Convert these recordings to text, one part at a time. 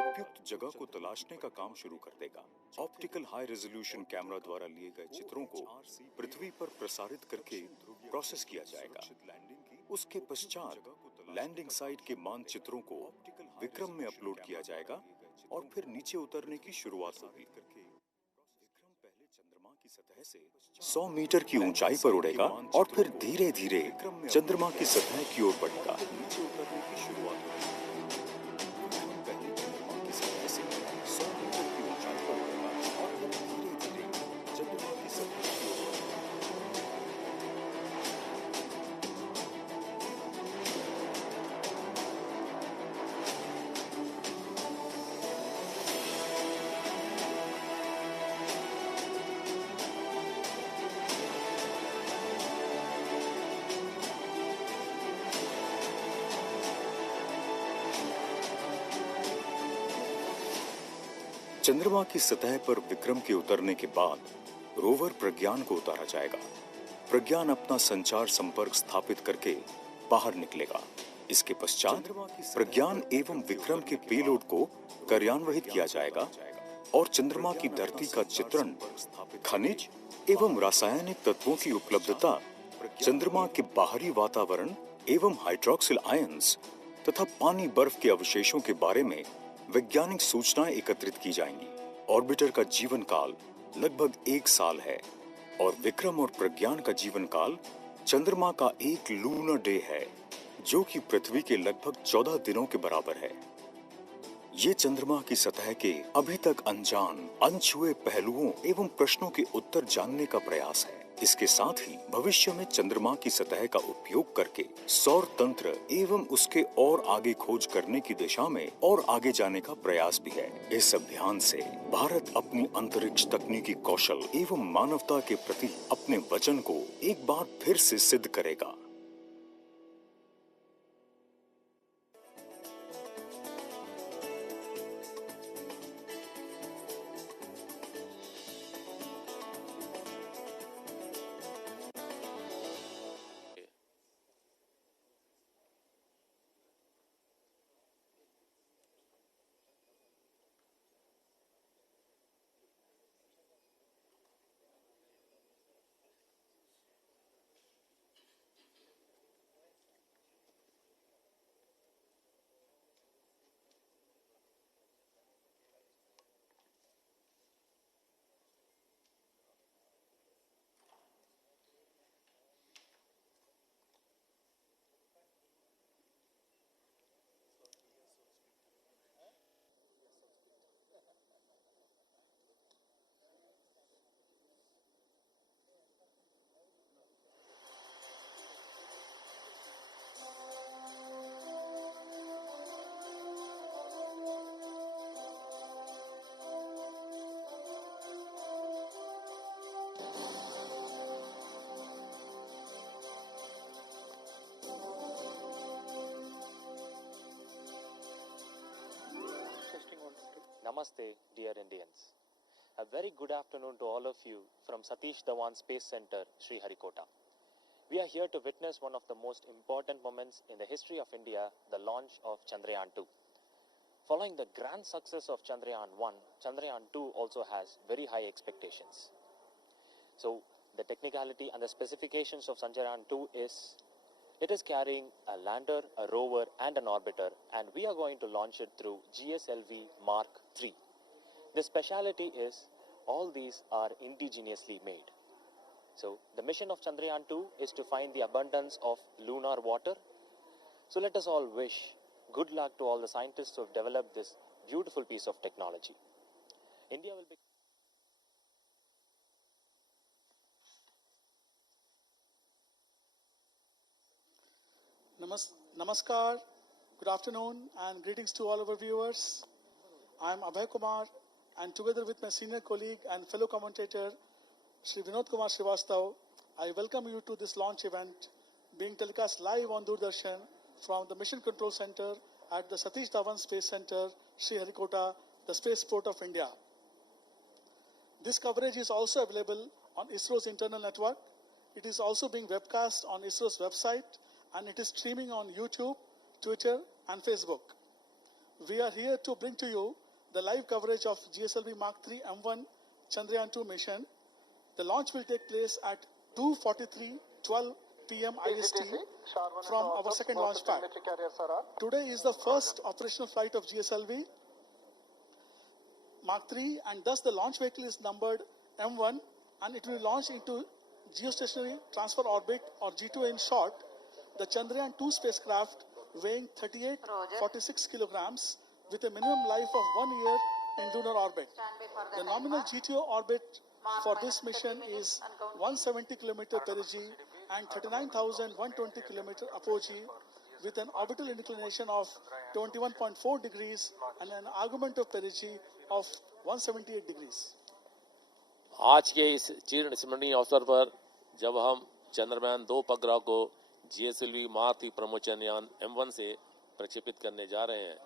उपयुक्त जगह को तलाशने का काम शुरू कर देगा। ऑप्टिकल हाई रेजोल्यूशन कैमरा द्वारा लिए गए चित्रों को पृथ्वी पर प्रसारित करके प्रोसेस किया जाएगा। उसके पश्चात लैंडिंग साइट के मानचित्रों को विक्रम में अपलोड किया जाएगा और फिर नीचे उतरने की शुरुआत होगी। विक्रम पहले चंद्रमा की सतह से 100 मीटर की ऊंचाई पर उड़ेगा और फिर धीरे धीरे चंद्रमा की सतह की ओर बढ़ेगा। नीचे उतरने की शुरुआत होगी। विक्रम पहले चंद्रमा की सतह से 100 मीटर की ऊंचाई पर उड़ेगा और फिर धीरे धीरे चंद्रमा की सतह की ओर बढ़ेगा। चंद्रमा की सतह पर विक्रम के उतरने के बाद रोवर प्रज्ञान को उतारा जाएगा। प्रज्ञान अपना संचार संपर्क स्थापित करके बाहर निकलेगा। इसके पश्चात प्रज्ञान एवं विक्रम के पेलोड को कार्यान्वित किया जाएगा और चंद्रमा की धरती का चित्रण, खनिज एवं रासायनिक तत्वों की उपलब्धता, चंद्रमा के बाहरी वातावरण एवं हाइड्रोक्सिल आयंस तथा पानी बर्फ के अवशेषों के बारे में वैज्ञानिक सूचनाएं एकत्रित की जाएंगी। ऑर्बिटर का जीवन काल लगभग 1 साल है और विक्रम और प्रज्ञान का जीवन काल चंद्रमा का एक लूनर डे है, जो कि पृथ्वी के लगभग 14 दिनों के बराबर है। ये चंद्रमा की सतह के अभी तक अनजान, अनछुए पहलुओं एवं प्रश्नों के उत्तर जानने का प्रयास है। इसके साथ ही भविष्य में चंद्रमा की सतह का उपयोग करके सौर तंत्र एवं उसके और आगे खोज करने की दिशा में और आगे जाने का प्रयास भी है। इस अभियान से भारत अपनी अंतरिक्ष तकनीकी कौशल एवं मानवता के प्रति अपने वचन को एक बार फिर से सिद्ध करेगा। Namaste, dear Indians. A very good afternoon to all of you from Satish Dhawan Space Center, Sriharikota. We are here to witness one of the most important moments in the history of India, the launch of Chandrayaan 2. Following the grand success of Chandrayaan 1, Chandrayaan 2 also has very high expectations. So, the technicality and the specifications of Chandrayaan 2 is, it is carrying a lander, a rover and an orbiter, and we are going to launch it through GSLV Mark III. The speciality is all these are indigenously made. So the mission of Chandrayaan 2 is to find the abundance of lunar water. So let us all wish good luck to all the scientists who have developed this beautiful piece of technology. India will be... Namaskar, good afternoon and greetings to all our viewers. I am Abhay Kumar and together with my senior colleague and fellow commentator Shri Vinod Kumar Srivastav, I welcome you to this launch event being telecast live on Doordarshan from the Mission Control Center at the Satish Dhawan Space Center, Sriharikota, the spaceport of India. This coverage is also available on ISRO's internal network. It is also being webcast on ISRO's website and it is streaming on YouTube, Twitter and Facebook. we are here to bring to you the live coverage of GSLV Mark III M1 Chandrayaan 2 mission. The launch will take place at 2:43:12 p.m. IST from our second launch pad. Today is the first operational flight of GSLV Mark III, and thus the launch vehicle is numbered M1, and it will launch into geostationary transfer orbit, or G2 in short, the Chandrayaan 2 spacecraft weighing 3846 kilograms with a minimum life of 1 year in lunar orbit. The nominal GTO orbit for this mission is 170 km perigee and 39,120 km apogee, with an orbital inclination of 21.4 degrees and an argument of perigee of 178 degrees. आज के इस चीर्ण स्मरणीय अवसर पर जब हम चंद्रयान 2 उपग्रह को जीएसएलवी मार्क III प्रमोशन यान M1 से प्रक्षेपित करने जा रहे हैं,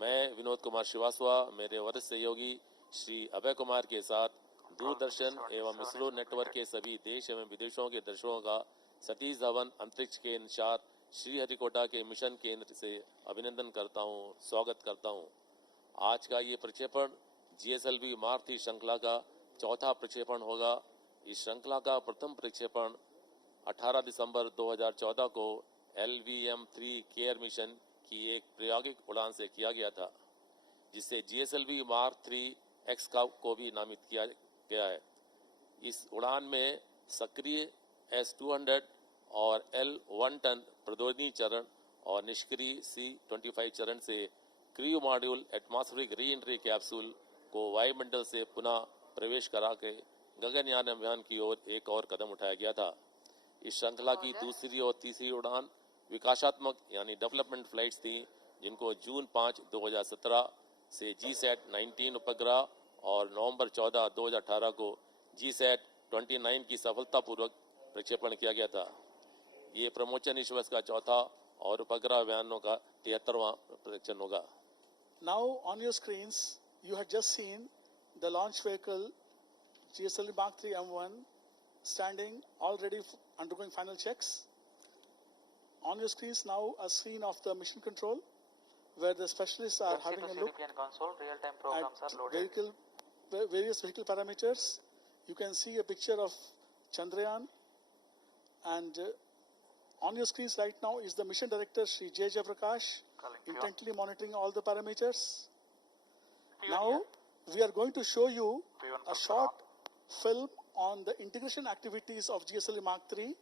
मैं विनोद कुमार श्रीवास्तव, मेरे वरिष्ठ सहयोगी श्री अभय कुमार के साथ दूरदर्शन एवं इसरो नेटवर्क के सभी देश एवं विदेशों के दर्शकों का सतीश धवन अंतरिक्ष केंद्र 4 श्रीहरिकोटा के मिशन केंद्र से अभिनंदन करता हूं, स्वागत करता हूं। आज का ये प्रक्षेपण जीएसएलवी मार्क III श्रृंखला का चौथा प्रक्षेपण होगा। इस श्रृंखला का प्रथम प्रक्षेपण 18 दिसंबर 2014 को LVM-3 केयर मिशन की एक प्रायोगिक उड़ान से किया गया था, जिससे जीएसएलवी मार्क III X को भी नामित किया गया है। इस उड़ान में सक्रिय S-200 और L-1 टन प्रद्योगिकी चरण और निष्क्रिय C-25 चरण से crew module atmospheric re entry capsule को वायुमंडल से पुनः प्रवेश करा के गगनयान अभियान की ओर एक और कदम उठाया गया था। इस श्रृंखला की दूसरी और तीसरी उड़ान विकासात्मक यानी डेवलपमेंट फ्लाइट्स थी, जिनको जून 5, 2017 से GSAT-19 उपग्रह और नवंबर 14, 2018 को GSAT-29 की सफलतापूर्वक प्रक्षेपण किया गया था। ये प्रमोशन इस वर्ष का चौथा और उपग्रह अभियानों का 73वां प्रक्षेपण होगा। Now on your screens, you had just seen the launch vehicle GSLV Mark III M1 standing, already undergoing final checks. On your screens now a scene of the mission control, where the specialists are having a look at various vehicle parameters. You can see a picture of Chandrayaan, and on your screens right now is the mission director Sri J. Prakash, intently monitoring all the parameters. Now we are going to show you a short film on the integration activities of GSLV Mark III.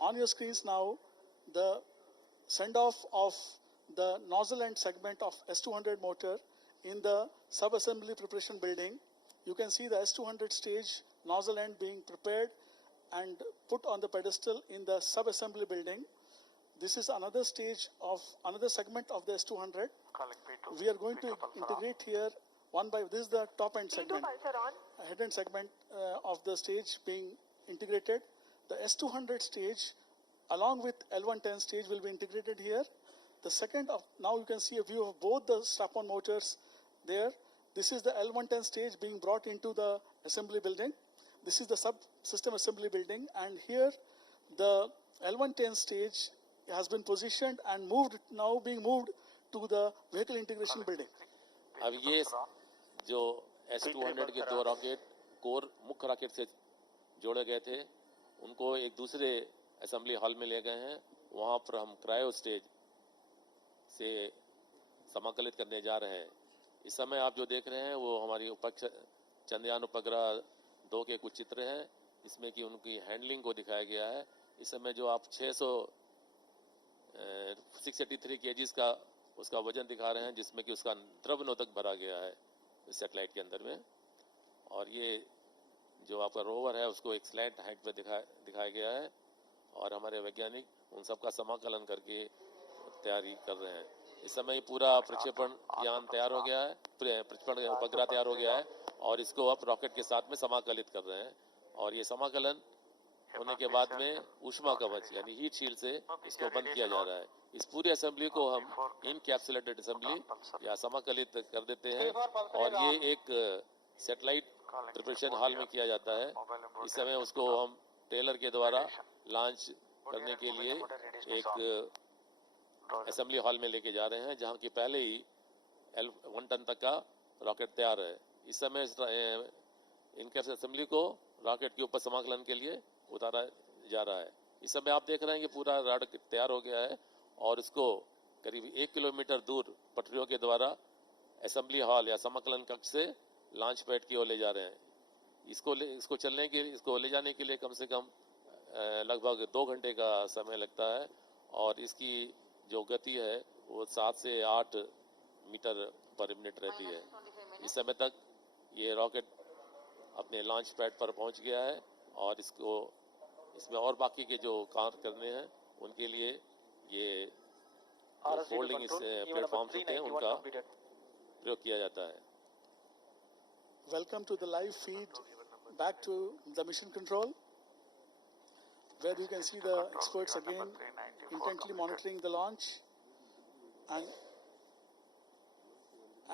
On your screens now, the send-off of the nozzle end segment of S-200 motor in the sub-assembly preparation building. You can see the S-200 stage nozzle end being prepared and put on the pedestal in the sub-assembly building. This is another stage of another segment of the S-200. We are going to integrate here one by, this is the top end segment, head end segment of the stage being integrated. The S-200 stage along with L-110 stage will be integrated here. The second of, now you can see a view of both the strap-on motors there. This is the L-110 stage being brought into the assembly building. This is the subsystem assembly building, and here the L-110 stage has been positioned and moved, now being moved to the vehicle integration building. अब ये जो S-200 के दो rocket core मुख्य rocket से जोड़े गए थे, उनको एक दूसरे असेंबली हॉल में ले गए हैं। वहां पर हम क्रायो स्टेज से समाकलित करने जा रहे हैं। इस समय आप जो देख रहे हैं वो हमारी चंद्रयान उपग्रह 2 के कुछ चित्र हैं, इसमें कि उनकी हैंडलिंग को दिखाया गया है। इस समय जो आप 683 केजीज का उसका वजन दिखा रहे हैं, जिसमें कि उसका द्रव नोदक भरा गया है इस सैटेलाइट के अंदर में, और ये जो आपका रोवर है उसको एक स्लैंट हाइट पे दिखाया गया है, और हमारे वैज्ञानिक उन सब का समाकलन करके तैयारी कर रहे हैं। इस समय पूरा प्रक्षेपण यान तैयार हो गया है, प्रक्षेपण उपग्रह तैयार हो गया है, और इसको अब रॉकेट के साथ में समाकलित कर रहे हैं। और ये समाकलन होने के बाद में ऊष्मा कवच यानी हीट शील्ड से इसको बंद किया जा रहा है। इस पूरी असेंबली को हम इनकैप्सुलेटेड असेंबली या समाकलित कर देते हैं, और ये एक सैटेलाइट प्रिपरेशन हॉल में किया जाता है। इस समय उसको हम टेलर के द्वारा लॉन्च करने के लिए एक असेंबली हॉल में लेके जा रहे हैं, जहां की पहले ही 1 टन तक का रॉकेट तैयार है। इस समय इनके असेंबली को रॉकेट के ऊपर समाकलन के लिए उतारा जा रहा है। इस समय आप देख रहे हैं कि पूरा रॉकेट तैयार हो गया है और इसको करीब 1 किलोमीटर दूर पटरियों के द्वारा असेंबली हॉल या समाकलन कक्ष से लॉन्च पैड की ओर ले जा रहे हैं। इसको ले जाने के लिए कम से कम लगभग 2 घंटे का समय लगता है और इसकी जो गति है वो 7 से 8 मीटर पर मिनट रहती है। इस समय तक ये रॉकेट अपने लॉन्च पैड पर पहुंच गया है और इसमें और बाकी के जो कार्य करने हैं उनके लिए ये फोल्डिंग प्लेटफॉर्म्स होते हैं उनका प्रयोग किया जाता है। Welcome to the live feed back to the mission control, where you can see the experts again intently monitoring the launch.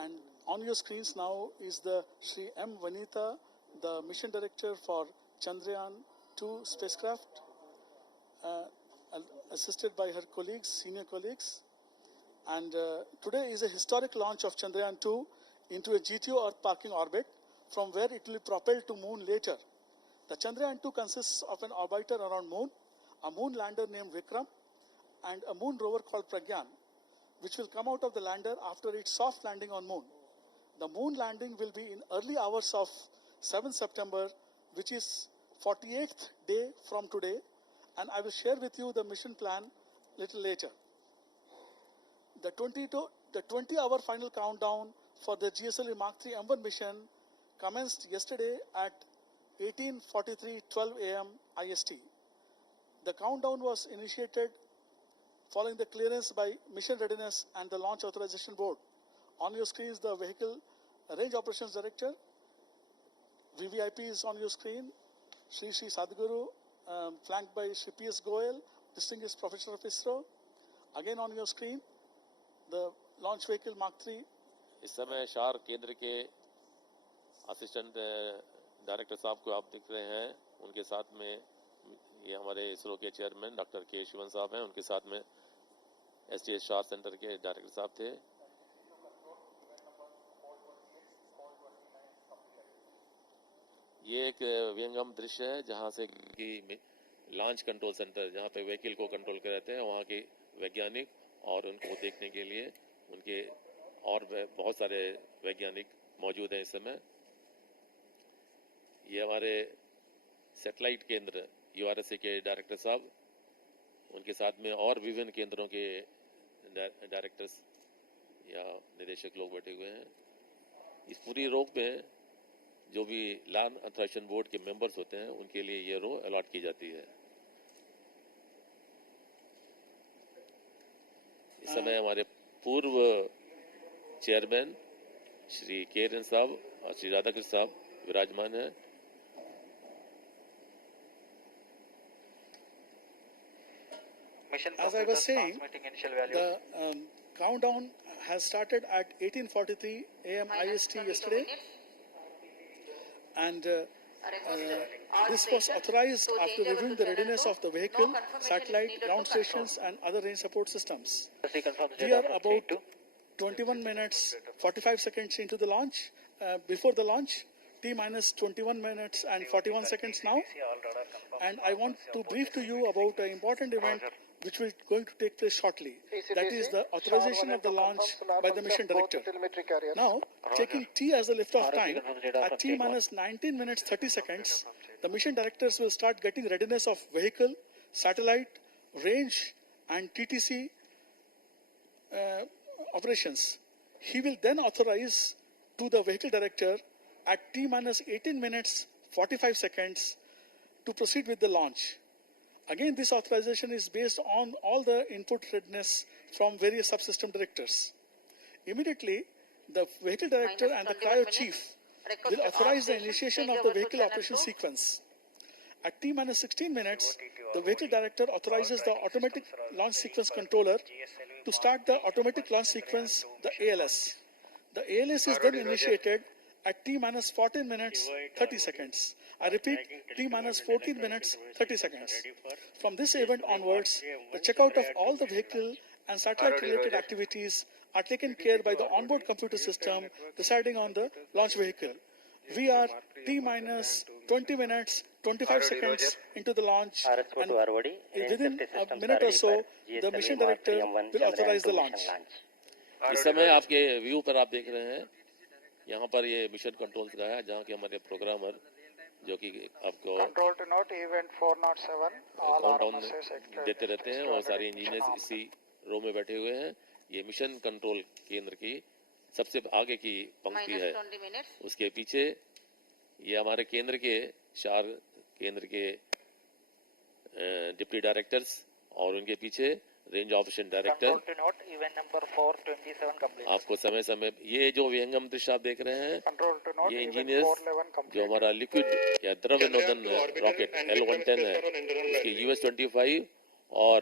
And on your screens now is the Sri M. Vanitha, the mission director for Chandrayaan 2 spacecraft, assisted by her colleagues, senior colleagues. And today is a historic launch of Chandrayaan 2 into a GTO Earth parking orbit, from where it will be propelled to moon later. The Chandrayaan 2 consists of an orbiter around moon, a moon lander named Vikram, and a moon rover called Pragyan, which will come out of the lander after its soft landing on moon. The moon landing will be in early hours of 7th September, which is 48th day from today, and I will share with you the mission plan little later. The 20-hour final countdown for the GSLV Mark III M1 mission commenced yesterday at 18:43:12 a.m. IST. The countdown was initiated following the clearance by Mission Readiness and the Launch Authorization Board. On your screen is the Vehicle Range Operations Director. VVIP is on your screen. Sri Sadhguru, flanked by Sri P.S. Goel, Distinguished Professor of ISRO. Again on your screen, the launch vehicle Mark III. इस समय शार केंद्र के assistant director साहब को आप दिख रहे हैं। उनके साथ में ये हमारे इसरो के चेयरमैन डॉक्टर के शिवन साहब हैं। उनके साथ में एसटीएस शार सेंटर के डायरेक्टर साहब थे। ये एक व्यंगम दृश्य है जहां से कि लॉन्च कंट्रोल सेंटर, जहां पे व्हीकल को कंट्रोल कर रहते हैं, वहां के वैज्ञानिक और उनको देखने के लिए उनके और बहुत सारे वैज्ञानिक मौजूद हैं इस समय। ये हमारे सैटेलाइट केंद्र यूआरएसए के डायरेक्टर साहब, उनके साथ में और विभिन्न केंद्रों के डायरेक्टर्स या निदेशक लोग बैठे हुए हैं। इस पूरी रो में जो भी लॉन्च ऑथराइजेशन बोर्ड के मेंबर्स होते हैं उनके लिए ये रो अलॉट की जाती है। इस समय हमारे पूर्व चेयरमैन श्री केरन साहब और श्री राधाकृष्ण साहब विराजमान हैं। As I was saying, the countdown has started at 18:43 a.m. IST yesterday, and this was authorized after reviewing the readiness of the vehicle, satellite, ground stations, and other range support systems. We are about 21 minutes 45 seconds into the launch. Before the launch, T-minus 21 minutes and 41 seconds now, and I want to brief to you about an important event which will going to take place shortly. That is the authorization of the launch by the mission director. Now, taking T as the liftoff time, at T-minus 19 minutes 30 seconds, the mission directors will start getting readiness of vehicle, satellite, range, and TTC operations. He will then authorize to the vehicle director at T-minus 18 minutes 45 seconds to proceed with the launch. Again, this authorization is based on all the input readiness from various subsystem directors. Immediately, the vehicle director and the cryo chief will authorize the initiation of the vehicle operation sequence. At T-minus 16 minutes, the vehicle director authorizes the automatic launch sequence controller to start the automatic launch sequence, the ALS. The ALS is then initiated at T-minus 14 minutes 30 seconds. I repeat, T minus 14 minutes 30 seconds. From this event onwards, the checkout of all the vehicle and satellite related activities are taken care by the onboard computer system residing on the launch vehicle. We are T minus 20 minutes 25 seconds into the launch, and within a minute or so, the mission director will authorize the launch. इस समय आपके view पर आप देख रहे हैं, यहाँ पर ये मिशन कंट्रोल का है, जहाँ के हमारे प्रोग्रामर जो कि आपको काउंटडाउन देते रहते हैं और सारे इंजीनियर्स इसी रो में बैठे हुए हैं. ये मिशन कंट्रोल केंद्र की सबसे आगे की पंक्ति है. उसके पीछे ये हमारे केंद्र के 4 केंद्र के डिप्टी डायरेक्टर्स और उनके पीछे रेंज ऑपरेशन डायरेक्टर. आपको समय समय ये जो विहंगम दृश्य आप देख रहे हैं, ये इंजीनियर्स जो हमारा लिक्विड या द्रव नोदन रॉकेट L-110 है, उसके US-25 और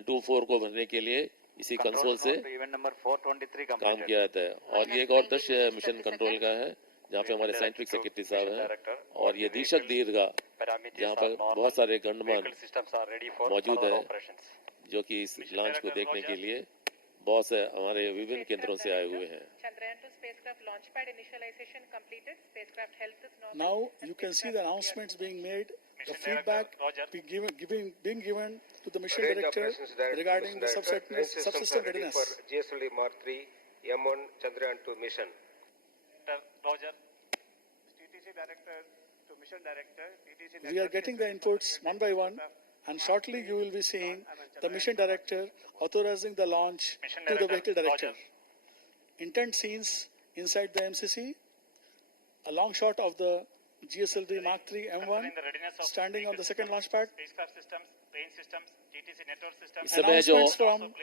N-24 को भरने के लिए इसी कंसोल से काम किया जाता है. और ये एक और दृश्य मिशन कंट्रोल का है, जहाँ पे हमारे साइंटिफिक सेक्रेटरी साहब हैं और ये दीक्षक दीर्घा, जहाँ पर बहुत सारे गणमान्य मौजूद है जो कि इस लॉन्च को देखने के लिए बहुत से हमारे विभिन्न केंद्रों से आए हुए हैं. Now you can see the announcements being made, the feedback being given to the mission director regarding the subsystem readiness. GSLV Mark 3 M1 Chandrayaan 2 mission. Roger. TTC director to mission director. TTC We are getting the inputs one by one, and shortly you will be seeing the mission director authorizing the launch to the vehicle director. Intent scenes inside the MCC, a long shot of the GSLV Mark 3 M1 standing on the second launch pad. spacecraft systems, range systems, GTC network systems. Announcements from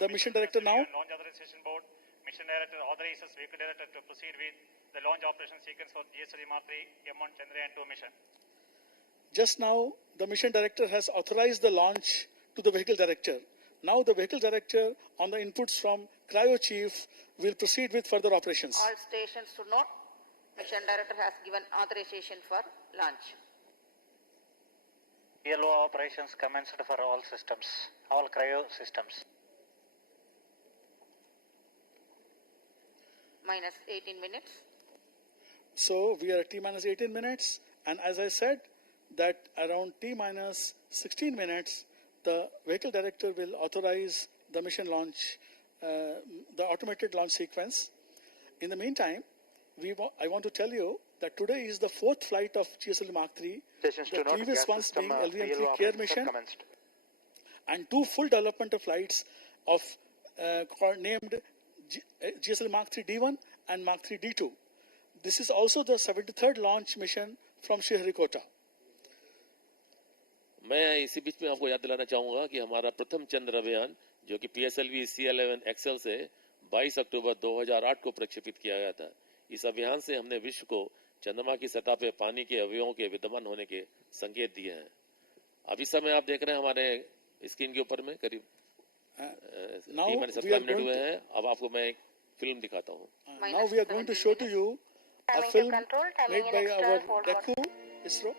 the mission director now. Launch authorization board. Mission director authorizes vehicle director to proceed with the launch operation sequence for GSLV Mark 3 M1 Chandrayaan 2 mission. Just now, the mission director has authorized the launch to the vehicle director. Now the vehicle director, on the inputs from Cryo Chief, will proceed with further operations. All stations to note, mission director has given authorization for launch. PLO operations commenced for all systems, all cryo systems. Minus 18 minutes. So we are at T minus 18 minutes, and as I said, that around T minus 16 minutes, the vehicle director will authorize the mission launch, the automated launch sequence. In the meantime, I want to tell you that today is the 4th flight of GSLV Mark 3, the previous ones being LVM-3 care mission, and 2 full development flights of named GSLV Mark 3 D1 and Mark 3 D2. This is also the 73rd launch mission from Sriharikota. मैं इसी बीच में आपको याद दिलाना चाहूंगा कि हमारा प्रथम चंद्र अभियान जो कि PSLV C-11 XL से 22 अक्टूबर 2008 को प्रक्षेपित किया गया था. इस अभियान से हमने विश्व को चंद्रमा की सतह पे पानी के अवयवों के विद्यमान होने के संकेत दिए हैं. अब इस समय आप देख रहे हैं हमारे स्क्रीन के ऊपर में करीब 17 मिनट हुए हैं. अब आपको मैं एक फिल्म दिखाता हूँ. Now we are going to show to you a film made by our DECU, ISRO.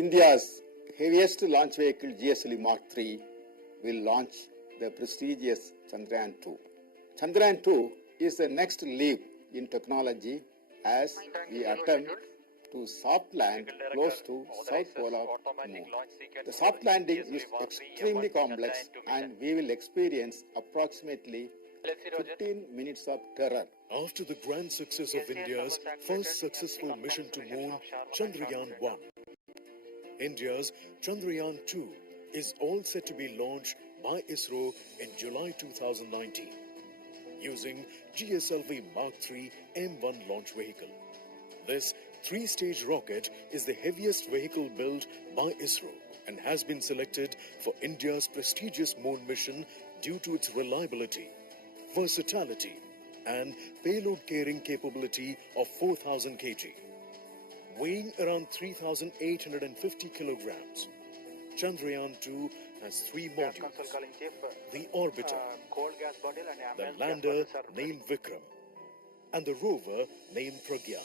India's heaviest launch vehicle GSLV Mark 3 will launch the prestigious Chandrayaan 2. Chandrayaan 2 is the next leap in technology as we attempt to soft land close to South Pole of Moon. The soft landing is extremely complex and we will experience approximately 15 minutes of terror. After the grand success of India's first successful mission to Moon, Chandrayaan 1, India's Chandrayaan-2 is all set to be launched by ISRO in July 2019 using GSLV Mark III M1 launch vehicle. This three-stage rocket is the heaviest vehicle built by ISRO and has been selected for India's prestigious moon mission due to its reliability, versatility, and payload-carrying capability of 4,000 kg. Weighing around 3,850 kilograms, Chandrayaan-2 has three modules: the orbiter, the lander named Vikram, and the rover named Pragyan.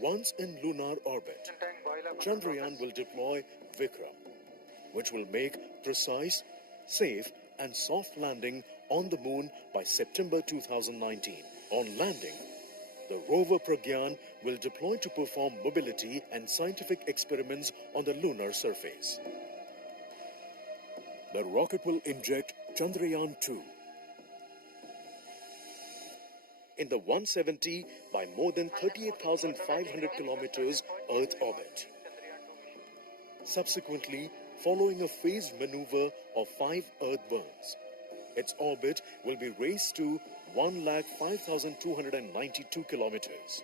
Once in lunar orbit, Chandrayaan will deploy Vikram, which will make precise, safe, and soft landing on the moon by September 2019. On landing, the rover Pragyan will deploy to perform mobility and scientific experiments on the lunar surface. The rocket will inject Chandrayaan-2 in the 170 by more than 38,500 kilometers Earth orbit. Subsequently, following a phased maneuver of 5 Earth burns, its orbit will be raised to 1,05,292 kilometers.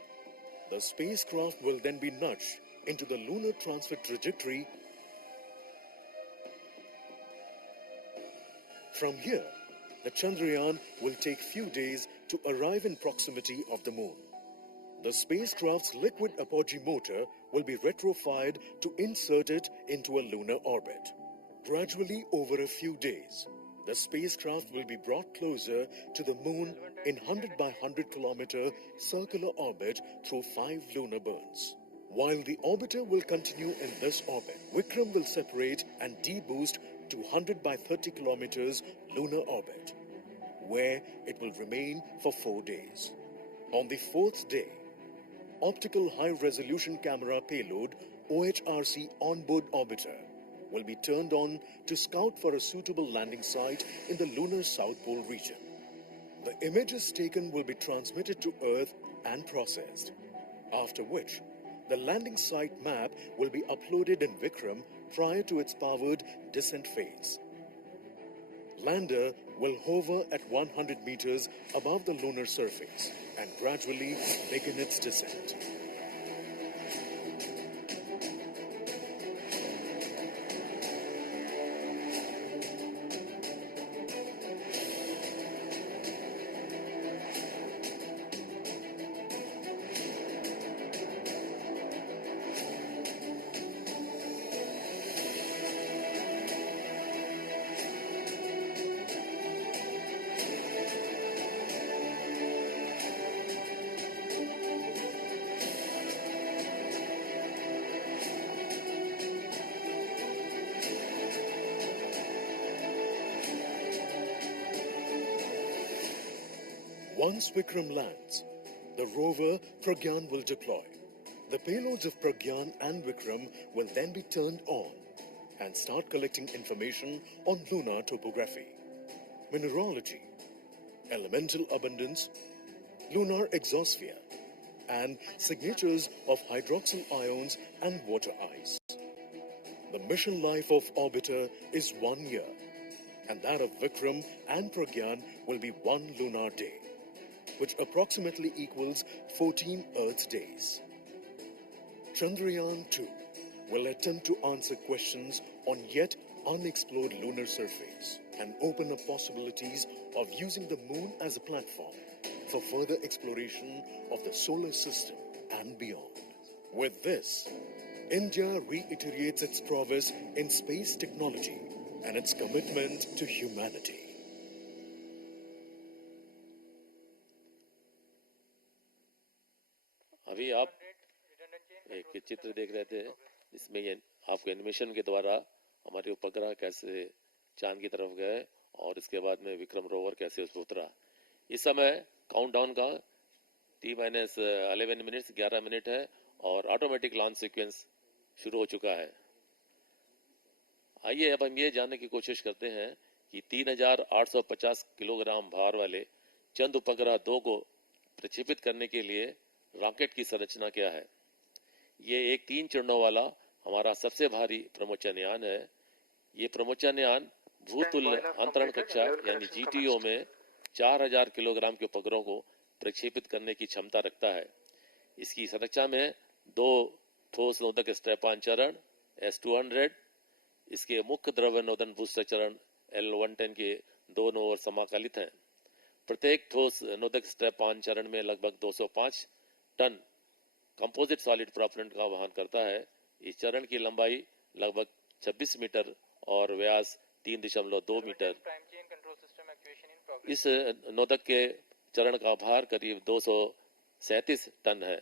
The spacecraft will then be nudged into the lunar transfer trajectory. From here, the Chandrayaan will take few days to arrive in proximity of the moon. The spacecraft's liquid apogee motor will be retrofired to insert it into a lunar orbit. Gradually, over a few days, the spacecraft will be brought closer to the moon in 100 by 100 kilometer circular orbit through 5 lunar burns. While the orbiter will continue in this orbit, Vikram will separate and deboost to 100 by 30 kilometers lunar orbit, where it will remain for 4 days. On the 4th day, optical high-resolution camera payload OHRC onboard orbiter will be turned on to scout for a suitable landing site in the lunar South Pole region. The images taken will be transmitted to Earth and processed, after which the landing site map will be uploaded in Vikram prior to its powered descent phase. Lander will hover at 100 meters above the lunar surface and gradually begin its descent. Once Vikram lands, the rover Pragyan will deploy. The payloads of Pragyan and Vikram will then be turned on and start collecting information on lunar topography, mineralogy, elemental abundance, lunar exosphere, and signatures of hydroxyl ions and water ice. The mission life of orbiter is 1 year, and that of Vikram and Pragyan will be 1 lunar day, which approximately equals 14 Earth days. Chandrayaan-2 will attempt to answer questions on yet unexplored lunar surface and open up possibilities of using the moon as a platform for further exploration of the solar system and beyond. With this, India reiterates its prowess in space technology and its commitment to humanity. अभी आप एक चित्र देख रहे थे जिसमें ये आपके एनिमेशन के द्वारा हमारे उपग्रह कैसे चांद की तरफ गए और इसके बाद में विक्रम रोवर कैसे उस पर उतरा. इस समय काउंटडाउन का T-11 मिनट्स 11 मिनट है और ऑटोमेटिक लॉन्च सीक्वेंस शुरू हो चुका है. आइए अब हम ये जानने की कोशिश करते हैं कि 3,850 किलोग्राम भार वाले चंद उपग्रह 2 को प्रक्षेपित करने के लिए रॉकेट की संरचना क्या है. ये एक 3 चरणों वाला हमारा सबसे भारी प्रमोचनयान है। ये प्रमोचनयान भूतुल्य अंतरण कक्षा यानी जीटीओ में 4000 किलोग्राम के उपग्रहों को प्रक्षेपित करने की क्षमता रखता है। इसकी संरचना में 2 ठोस नोदक स्ट्रैप-ऑन चरण S200, इसके मुख्य द्रव्य नोदन बूस्टर चरण L110 के दोनों ओर समाकलित हैं। प्रत्येक ठोस नोदक स्ट्रैप-ऑन चरण में लगभग 205 टन कंपोजिट सॉलिड प्रोपेलेंट का वहन करता है। इस चरण की लंबाई लगभग 26 मीटर और व्यास 3.2 मीटर। इस नोदक के चरण का भार करीब 237 टन है।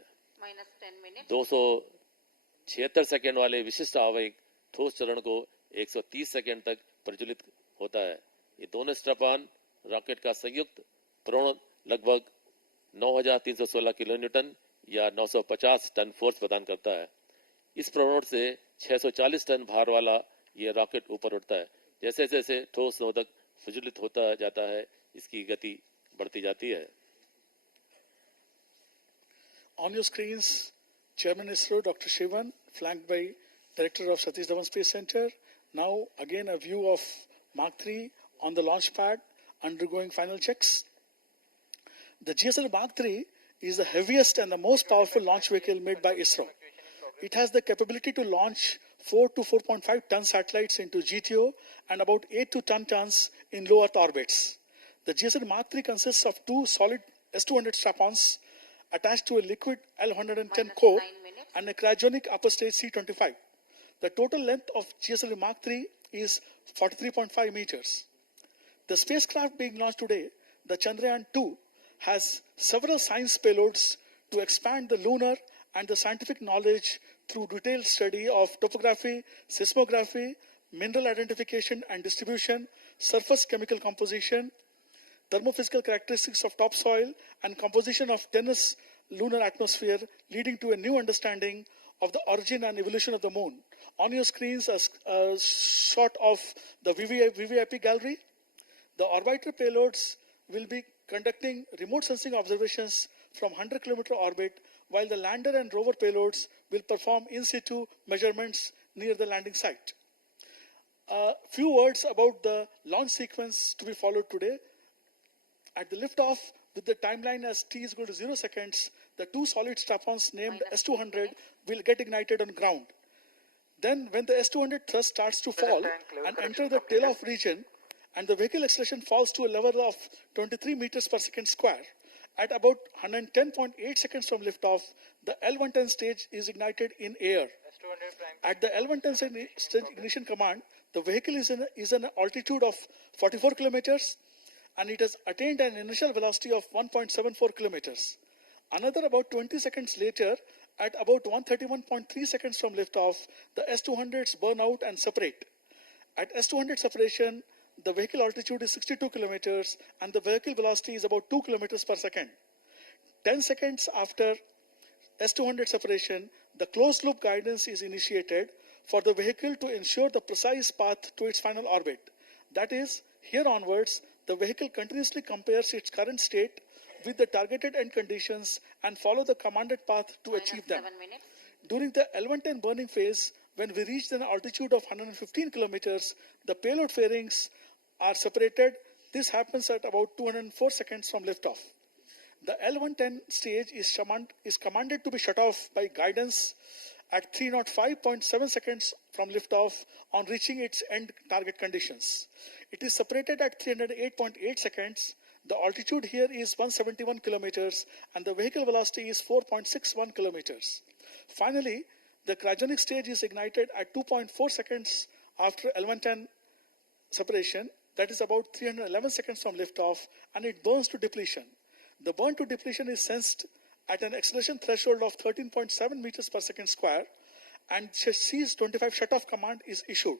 276 सेकेंड वाले विशिष्ट आवेग ठोस चरण को 130 सेकेंड तक प्रज्वलित होता है। ये दोनों स्ट्रैप-ऑन रॉकेट का संयुक्त प्रणोदन लगभग 9316 किलोन्यूटन या 950 टन फोर्स प्रदान करता है। इस प्रणोदन से 640 टन भार वाला यह रॉकेट ऊपर उठता है। जैसे जैसे ठोस नोदक प्रज्वलित होता जाता है, इसकी गति बढ़ती जाती है। On your screens, Chairman ISRO Dr. Shivan, flanked by Director of Satish Dhawan Space Center. Now again a view of Mark III on the launch pad undergoing final checks. The GSLV Mark III is the heaviest and the most powerful launch vehicle made by ISRO. It has the capability to launch 4 to 4.5 ton satellites into GTO and about 8 to 10 tons in low Earth orbits. The GSLV Mark III consists of 2 solid S200 strap-ons attached to a liquid L110 core and a cryogenic upper stage C25. The total length of GSLV Mark III is 43.5 meters. The spacecraft being launched today, the Chandrayaan 2, has several science payloads to expand the lunar and the scientific knowledge through detailed study of topography, seismography, mineral identification and distribution, surface chemical composition, thermophysical characteristics of topsoil, and composition of tenuous lunar atmosphere, leading to a new understanding of the origin and evolution of the moon. On your screens, a shot of the VVIP gallery. The orbiter payloads will be conducting remote sensing observations from 100-kilometer orbit, while the lander and rover payloads will perform in situ measurements near the landing site. A few words about the launch sequence to be followed today. At the liftoff, with the timeline as t is equal to 0 seconds, the 2 solid strap-ons named S200 will get ignited on ground. Then, when the S200 thrust starts to fall and enter the tail-off region, and the vehicle acceleration falls to a level of 23 meters per second square, at about 110.8 seconds from liftoff, the L110 stage is ignited in air. At the L110 stage ignition command, the vehicle is in an altitude of 44 kilometers, and it has attained an initial velocity of 1.74 kilometers. Another about 20 seconds later, at about 131.3 seconds from liftoff, the S200s burn out and separate. At S200 separation, the vehicle altitude is 62 kilometers and the vehicle velocity is about 2 kilometers per second. 10 seconds after S200 separation, the closed loop guidance is initiated for the vehicle to ensure the precise path to its final orbit. That is, here onwards, the vehicle continuously compares its current state with the targeted end conditions and follow the commanded path to achieve them. During the L110 burning phase, when we reach an altitude of 115 kilometers, the payload fairings are separated. This happens at about 204 seconds from liftoff. The L110 stage is commanded to be shut off by guidance at 305.7 seconds from liftoff on reaching its end target conditions. It is separated at 308.8 seconds. The altitude here is 171 kilometers and the vehicle velocity is 4.61 kilometers. Finally, the cryogenic stage is ignited at 2.4 seconds after L110 separation, that is about 311 seconds from liftoff, and it burns to depletion. The burn to depletion is sensed at an acceleration threshold of 13.7 meters per second square, and Cs-25 shutoff command is issued.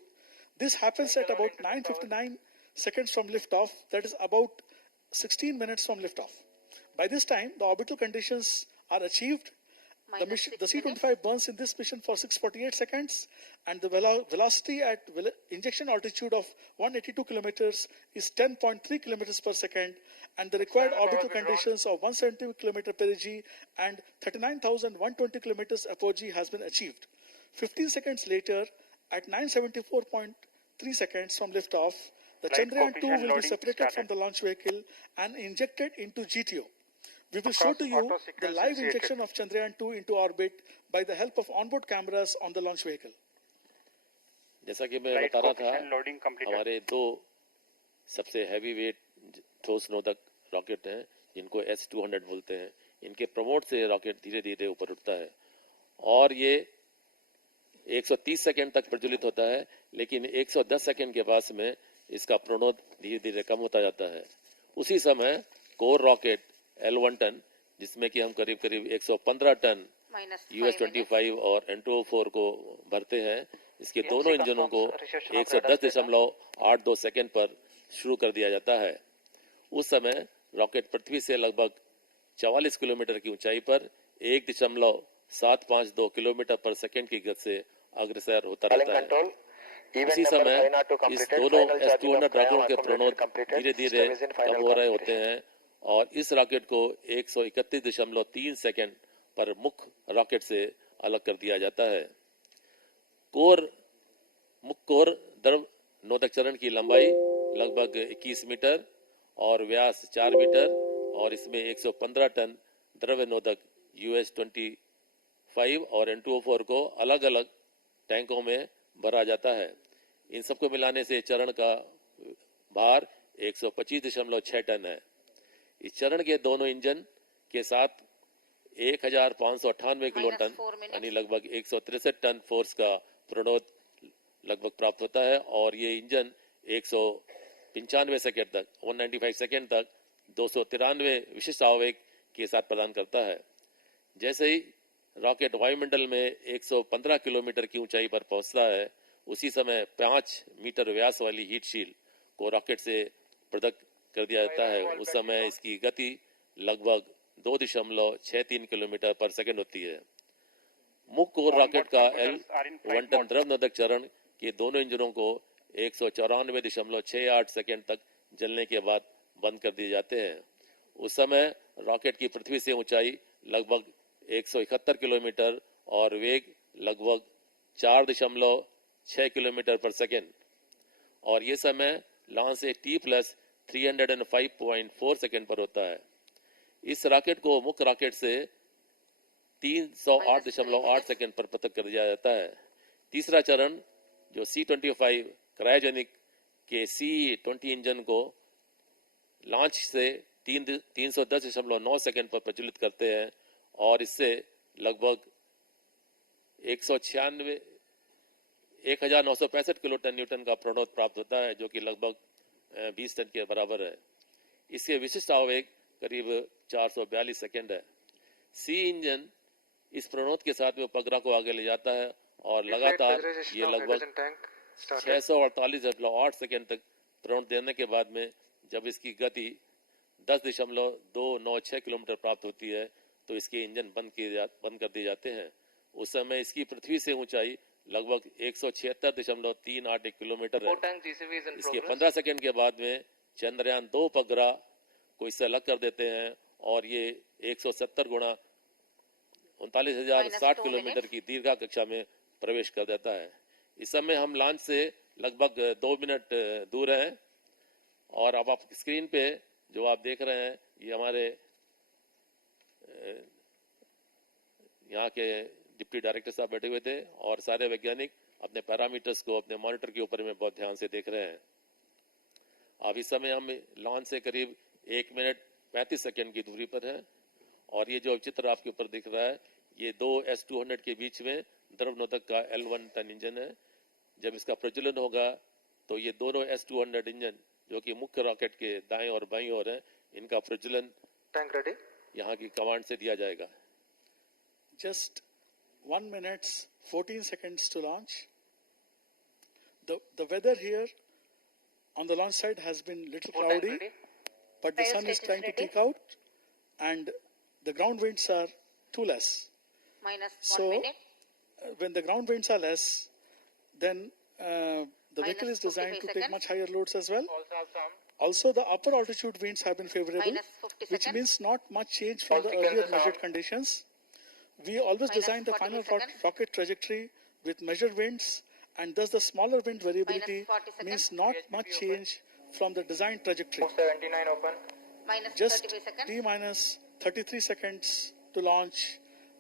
This happens at about 9:59 seconds from liftoff, that is about 16 minutes from liftoff. By this time, the orbital conditions are achieved. The C-25 burns in this mission for 648 seconds, and the velocity at injection altitude of 182 kilometers is 10.3 kilometers per second, and the required orbital conditions of 170 kilometer perigee and 39,120 kilometers apogee has been achieved. 15 seconds later, at 974.3 seconds from liftoff, the Flight Chandrayaan 2 coefficient will be loading separated started. from the launch vehicle and injected into GTO. We will show to you Auto the sequence live initiated. injection of Chandrayaan 2 into orbit by the help of onboard cameras on the launch vehicle. जैसा कि मैं Flight बता रहा coefficient था, loading completed. हमारे दो सबसे heavy weight ठोस नोदक रॉकेट हैं जिनको S-200 बोलते हैं. इनके प्रमोट से रॉकेट धीरे धीरे ऊपर उठता है और ये 130 सेकंड तक प्रज्वलित होता है, लेकिन 110 सेकंड के पास में इसका प्रणोद धीरे धीरे कम होता जाता है. उसी समय कोर रॉकेट L1 टन, जिसमें कि हम करीब करीब 115 टन US-25 और N204 को भरते हैं, इसके दोनों इंजनों को 110.82 सेकंड पर शुरू कर दिया जाता है. उस समय रॉकेट पृथ्वी से लगभग 44 किलोमीटर की ऊंचाई पर 1.752 किलोमीटर पर सेकंड की गति से अग्रसर होता रहता है. इसी समय इस दोनों S-200 रॉकेटों के प्रणोद धीरे धीरे कम हो रहे होते हैं और इस रॉकेट को 131.3 सेकंड पर मुख्य रॉकेट से अलग कर दिया जाता है. मुख्य कोर द्रव नोदक चरण की लंबाई लगभग 21 मीटर और व्यास 4 मीटर और इसमें 115 टन द्रव्य नोदक US-25 और N204 को अलग अलग टैंकों में भरा जाता है. इन सबको मिलाने से चरण का भार 125.6 टन है. इस चरण के दोनों इंजन के साथ 1598 किलो टन यानी लगभग 163 टन फोर्स का प्रणोद लगभग प्राप्त होता है और ये इंजन 195 सेकंड तक 195 सेकंड तक 293 विशिष्ट आवेग के साथ प्रदान करता है. जैसे ही रॉकेट वायुमंडल में 115 किलोमीटर की ऊंचाई पर पहुंचता है, उसी समय 5 मीटर व्यास वाली हीट शील्ड को रॉकेट से पृथक कर दिया जाता है. उस समय इसकी गति लगभग 2.63 किलोमीटर पर सेकंड होती है. मुख्य कोर रॉकेट का L1 टन द्रव नोदक चरण के दोनों इंजनों को 194.68 सेकंड तक जलने के बाद बंद कर दिए जाते हैं. उस समय रॉकेट की पृथ्वी से ऊंचाई लगभग 171 किलोमीटर और वेग लगभग 4.6 किलोमीटर पर सेकंड और ये समय लॉन्च से T+305.4 सेकंड पर होता है. इस रॉकेट को मुख्य रॉकेट से 308.8 सेकंड पर पृथक कर दिया जाता है. तीसरा चरण जो C-25 क्रायोजेनिक के C-20 इंजन को लॉन्च से 310.9 सेकंड पर प्रज्वलित करते हैं और इससे लगभग 1965 किलो टन न्यूटन का प्रणोद प्राप्त होता है, जो कि लगभग 20 टन के बराबर है. इसके विशिष्ट आवेग करीब 442 सेकंड है. सी इंजन इस प्रणोद के साथ में उपग्रह को आगे ले जाता है और लगातार ये लगभग 648.8 सेकंड तक प्रणोद देने के बाद में जब इसकी गति 10.296 किलोमीटर प्राप्त होती है तो इसके इंजन बंद कर दिए जाते हैं. उस समय इसकी पृथ्वी से ऊंचाई लगभग 176.381 किलोमीटर है. इसके 15 सेकंड के बाद में चंद्रयान 2 उपग्रह को इससे अलग कर देते हैं और ये 170 गुणा 39,060 किलोमीटर की दीर्घा कक्षा में प्रवेश कर देता है. इस समय हम लॉन्च से लगभग 2 मिनट दूर हैं और अब आप स्क्रीन पे जो आप देख रहे हैं ये हमारे यहाँ के डिप्टी डायरेक्टर साहब बैठे हुए थे और सारे वैज्ञानिक अपने पैरामीटर्स को अपने मॉनिटर के ऊपर में बहुत ध्यान से देख रहे हैं. अब इस समय हम लॉन्च से करीब 1 मिनट 35 सेकंड की दूरी पर है और ये जो चित्र आपके ऊपर दिख रहा है ये दो S-200 के बीच में द्रव नोदक का L1 टन इंजन है. जब इसका प्रज्वलन होगा तो ये दोनों S-200 इंजन जो कि मुख्य रॉकेट के दाएं और बाईं ओर है, इनका प्रज्वलन यहाँ की कमांड से दिया जाएगा. Just 1 minute 14 seconds to launch. The weather here on the launch site has been little cloudy, but the sun is trying to peek out and the ground winds are too less. -1 minute. When the ground winds are less, then the vehicle is designed to take much higher loads as well. Also, the upper altitude winds have been favorable, which means not much change from the earlier measured conditions. We always design the final rocket trajectory with measured winds, and thus the smaller wind variability Minus 40 seconds. means not much change from the design trajectory. 79 open. Minus Just 35 seconds. T minus 33 seconds to launch.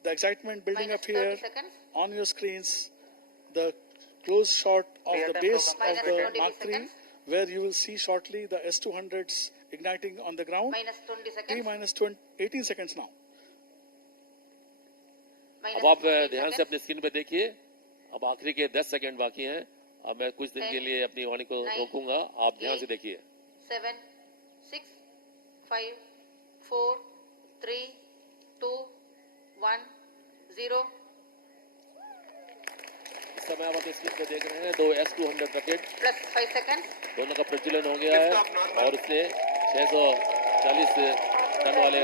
The excitement building Minus up here 30 seconds. on your screens. The close shot of the base of Minus the 20 Mark III, seconds. where you will see shortly the S200s igniting on the ground. Minus 20 T seconds. minus 18 seconds now. Minus अब आप 15 ध्यान से seconds. अपने screen पे देखिए. अब आखिरी के 10 सेकंड बाकी हैं. अब मैं कुछ दिन के लिए अपनी वाणी को रोकूंगा. आप ध्यान से देखिए. 7, 6, 5, 4, 3, 2, 1, 0. इस समय आप अपने स्क्रीन पे देख रहे हैं 2 S200 रॉकेट. Plus 5 seconds. दोनों का प्रज्वलन हो गया है और उसने 640 टन वाले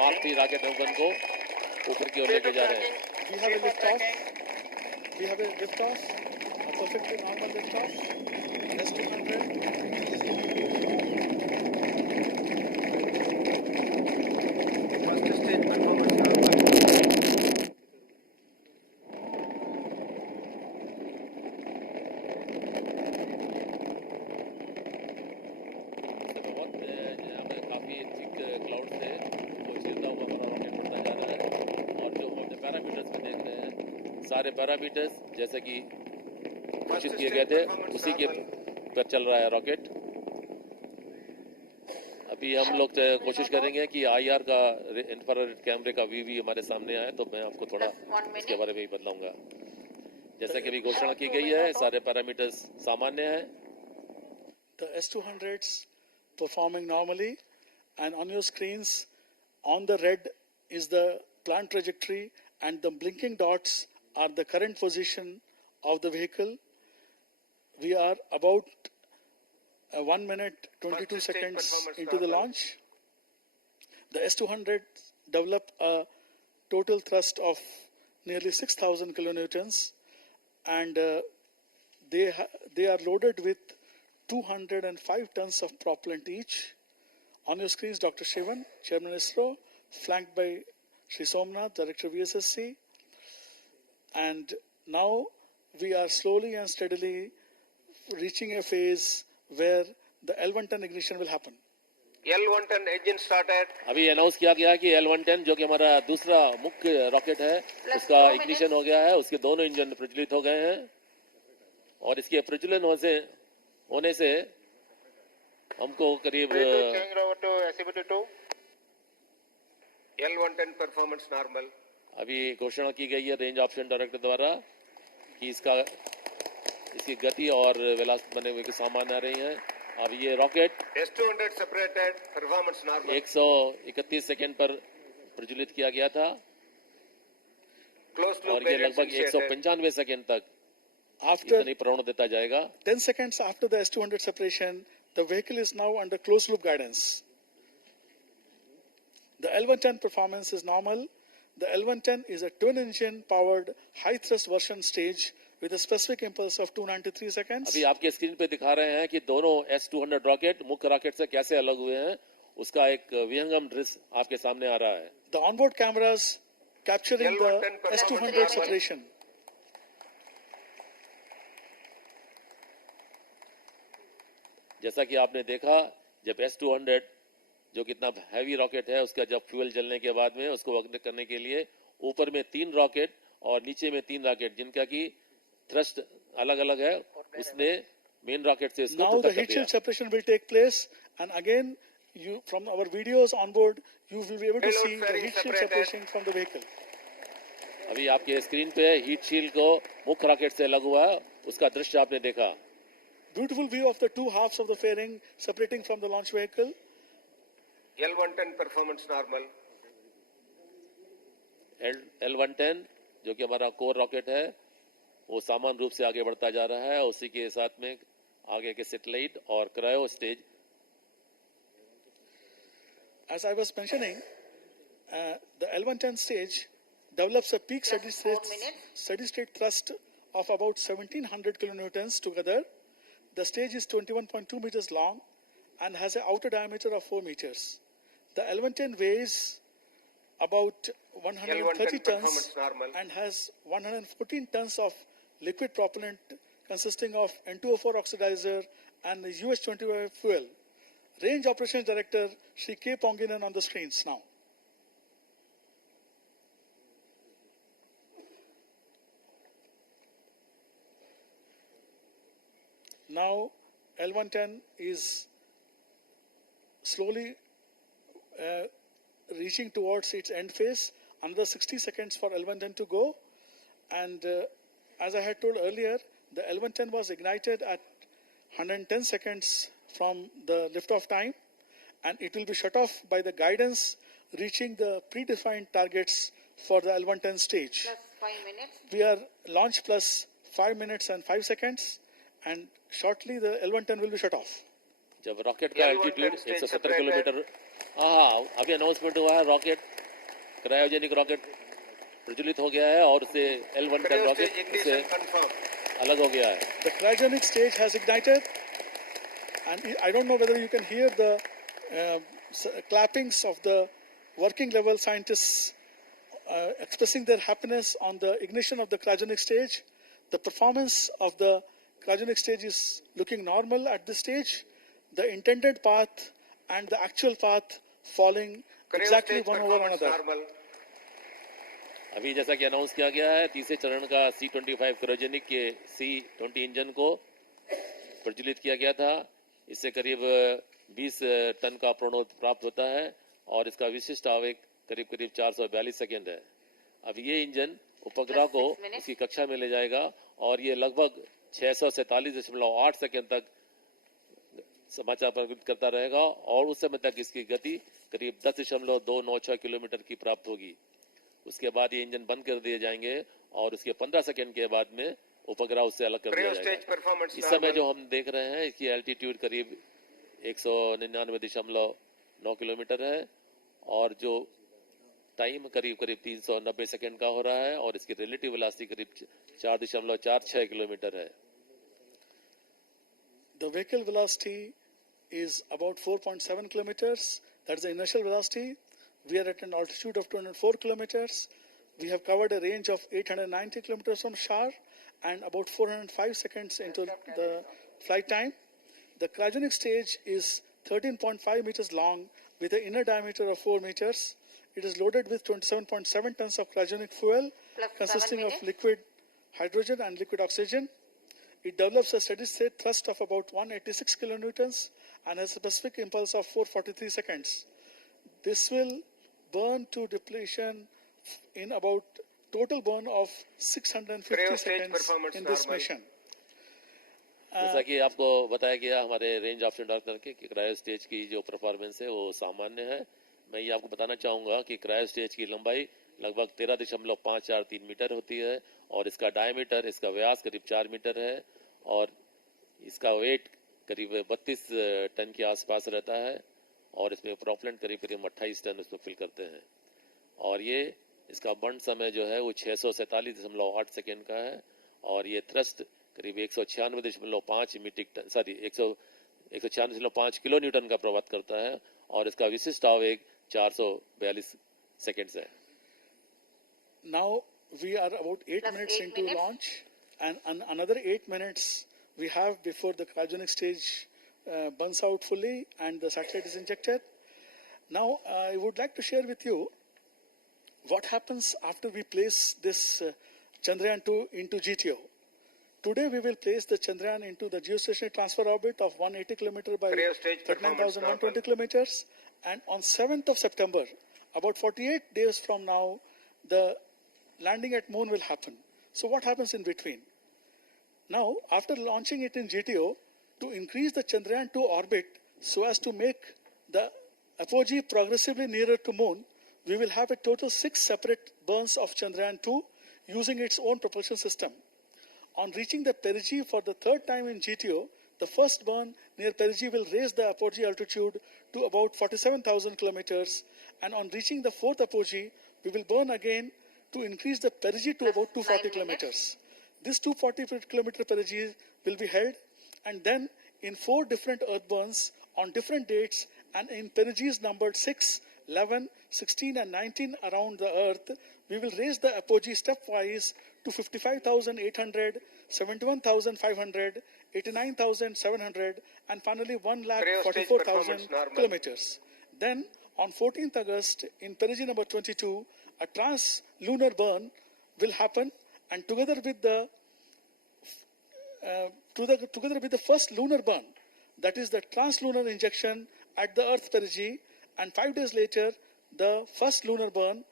मार्क 3 रॉकेट इंजन को ऊपर की ओर लेके जा रहे हैं. We have a liftoff. We have a liftoff. A perfectly normal liftoff. S200. First stage performance normal. बहुत यहाँ पे काफी थिक क्लाउड थे वो चलता हुआ हमारा रॉकेट बढ़ता जा रहा है और जो हम अपने पैरामीटर्स में देख रहे हैं सारे पैरामीटर्स जैसे कि घोषित किए गए थे उसी के पर चल रहा है रॉकेट. अभी हम लोग कोशिश करेंगे कि आईआर का इंफ्रारेड कैमरे का व्यू भी हमारे सामने आए तो मैं आपको थोड़ा इसके बारे में भी बताऊंगा. जैसा कि अभी घोषणा की गई है सारे पैरामीटर्स सामान्य हैं. The S200s performing normally, and on your screens on the red is the plant trajectory and the blinking dots are the current position of the vehicle. We are about 1 minute 22 seconds into the launch. The S200 developed a total thrust of nearly 6,000 kilonewtons, and they are loaded with 205 tons of propellant each. On your screens, Dr. Shivan, Chairman ISRO, flanked by Sri Somnath, Director VSSC. And now we are slowly and steadily reaching a phase where the L110 ignition will happen. L110 engine started. अभी announce किया गया है कि L110 जो कि हमारा दूसरा मुख्य रॉकेट है उसका इग्निशन हो गया है. उसके दोनों इंजन प्रज्वलित हो गए हैं और इसके प्रज्वलन होने से हमको करीब Changing over to SCBT2. L110 performance normal. अभी घोषणा की गई है रेंज ऑप्शन डायरेक्टर द्वारा कि इसकी गति और वेलोसिटी बने हुए के सामान आ रही हैं. अब ये rocket S200 separated. Performance normal. 131 second पर प्रज्वलित किया गया था Closed loop और ये variance लगभग initiated. 195 सेकंड तक After इतनी प्रणोद देता जाएगा. 10 seconds after the S200 separation, the vehicle is now under closed loop guidance. The L110 performance is normal. The L110 is a twin engine powered high thrust version stage with a specific impulse of 293 seconds. अभी आपके screen पे दिखा रहे हैं कि दोनों S200 rocket मुख्य rocket से कैसे अलग हुए हैं. उसका एक विहंगम दृश्य आपके सामने आ रहा है. The onboard cameras capturing the L110 S200 separation. जैसा कि आपने देखा जब S200 जो कितना हैवी रॉकेट है उसका जब फ्यूल जलने के बाद में उसको अग्नि करने के लिए ऊपर में 3 रॉकेट और नीचे में 3 रॉकेट जिनका की थ्रस्ट अलग अलग है उसने मेन रॉकेट से इसको Now the पृथक कर heat दिया. shield separation will take place, and again, you from our videos on board, you will be able to Payload see the fairing heat shield separated. separation from the vehicle. अभी आपके screen पे heat shield को मुख्य rocket से अलग हुआ है उसका दृश्य आपने देखा. Beautiful view of the two halves of the fairing separating from the launch vehicle. L110 performance normal. L110 जो कि हमारा कोर रॉकेट है वो सामान्य रूप से आगे बढ़ता जा रहा है. उसी के साथ में आगे के सैटेलाइट और cryo stage. As I was mentioning, the L110 stage develops a peak steady state thrust of about 1700 kilonewtons together. The stage is 21.2 meters long and has an outer diameter of 4 meters. The L110 weighs about 130 L110 tons performance normal. and has 114 tons of liquid propellant consisting of N2O4 oxidizer and US-25 fuel. Range Operations Director Shri K. Ponginan on the screens now. Now L110 is slowly reaching towards its end phase. Another 60 seconds for L110 to go. And as I had told earlier, the L110 was ignited at 110 seconds from the liftoff time, and it will be shut off by the guidance reaching the predefined targets for the L110 stage. Plus 5 minutes. We are launch plus 5 minutes and 5 seconds, and shortly the L110 will be shut off. जब rocket का altitude 170 kilometre अभी announcement हुआ है, rocket cryogenic rocket प्रज्वलित हो गया है और उससे L110 रॉकेट से अलग हो गया है. The cryogenic stage has ignited, and I don't know whether you can hear the clappings of the working level scientists expressing their happiness on the ignition of the cryogenic stage. The performance of the cryogenic stage is looking normal at this stage. The intended path and the actual path falling exactly one over another. अभी जैसा कि announce किया गया है, तीसरे चरण का C-25 cryogenic के C-20 इंजन को प्रज्वलित किया गया था. इससे करीब 20 टन का प्रणोद प्राप्त होता है और इसका विशिष्ट आवेग करीब 442 सेकेंड है. अब ये इंजन उपग्रह को उसकी कक्षा में ले जाएगा और ये लगभग 647.8 सेकेंड तक समाचार प्रकटित करता रहेगा और उस समय तक इसकी गति करीब 10.296 किलोमीटर की प्राप्त होगी. उसके बाद ये इंजन बंद कर दिए जाएंगे और उसके 15 सेकेंड के बाद में उपग्रह उससे अलग कर दिया जाएगा. इस समय जो हम देख रहे हैं, इसकी एल्टीट्यूड करीब 199.9 किलोमीटर है और जो टाइम करीब 390 सेकेंड का हो रहा है और इसकी रिलेटिव वेलोसिटी करीब 4.46 किलोमीटर है. The vehicle velocity is about 4.7 kilometers. That's the inertial velocity. We are at an altitude of 204 kilometers. We have covered a range of 890 kilometers from Shar and about 405 seconds into the flight time. The cryogenic stage is 13.5 meters long with an inner diameter of 4 meters. It is loaded with 27.7 tons of cryogenic fuel consisting of liquid hydrogen and liquid oxygen. It develops a steady state thrust of about 186 kilonewtons and has a specific impulse of 443 seconds. This will burn to depletion in about total burn of 650 seconds in this mission. जैसा कि आपको बताया गया हमारे range option director के कि cryo stage की जो परफॉर्मेंस है वो सामान्य है. मैं ये आपको बताना चाहूंगा कि क्रायो स्टेज की लंबाई लगभग 13.543 मीटर होती है और इसका डायमीटर, इसका व्यास करीब 4 मीटर है और इसका वेट करीब 32 टन के आसपास रहता है और इसमें प्रोपेलेंट करीब 28 टन उसमें फिल करते हैं और ये इसका बर्न समय जो है वो 647.8 सेकेंड का है और ये थ्रस्ट करीब 196.5 मीट्रिक टन 196.5 किलो न्यूटन का प्रभावित करता है और इसका विशिष्ट आवेग 442 सेकेंड्स है. Now we are about 8 minutes into launch and another 8 minutes we have before the cryogenic stage burns out fully and the satellite is injected. Now I would like to share with you what happens after we place this Chandrayaan 2 into GTO. Today we will place the Chandrayaan into the geostationary transfer orbit of 180 km by 39,120 kilometers, and on 7th of September, about 48 days from now, the landing at moon will happen. So what happens in between? Now, after launching it in GTO, to increase the Chandrayaan 2 orbit so as to make the apogee progressively nearer to moon, we will have a total 6 separate burns of Chandrayaan 2 using its own propulsion system. On reaching the perigee for the third time in GTO, the first burn near perigee will raise the apogee altitude to about 47,000 kilometers, and on reaching the fourth apogee, we will burn again to increase the perigee to about 240 kilometers. This 240 kilometer perigee will be held, and then in 4 different earth burns on different dates and in perigees numbered 6, 11, 16 and 19 around the Earth, we will raise the apogee stepwise to 55,800, 71,500, 89,700 and finally 1,44,000 kilometers. Then on 14th August in perigee number 22, a trans-lunar burn will happen and together with the first lunar burn, that is the trans-lunar injection at the Earth perigee, and 5 days later, the first lunar burn,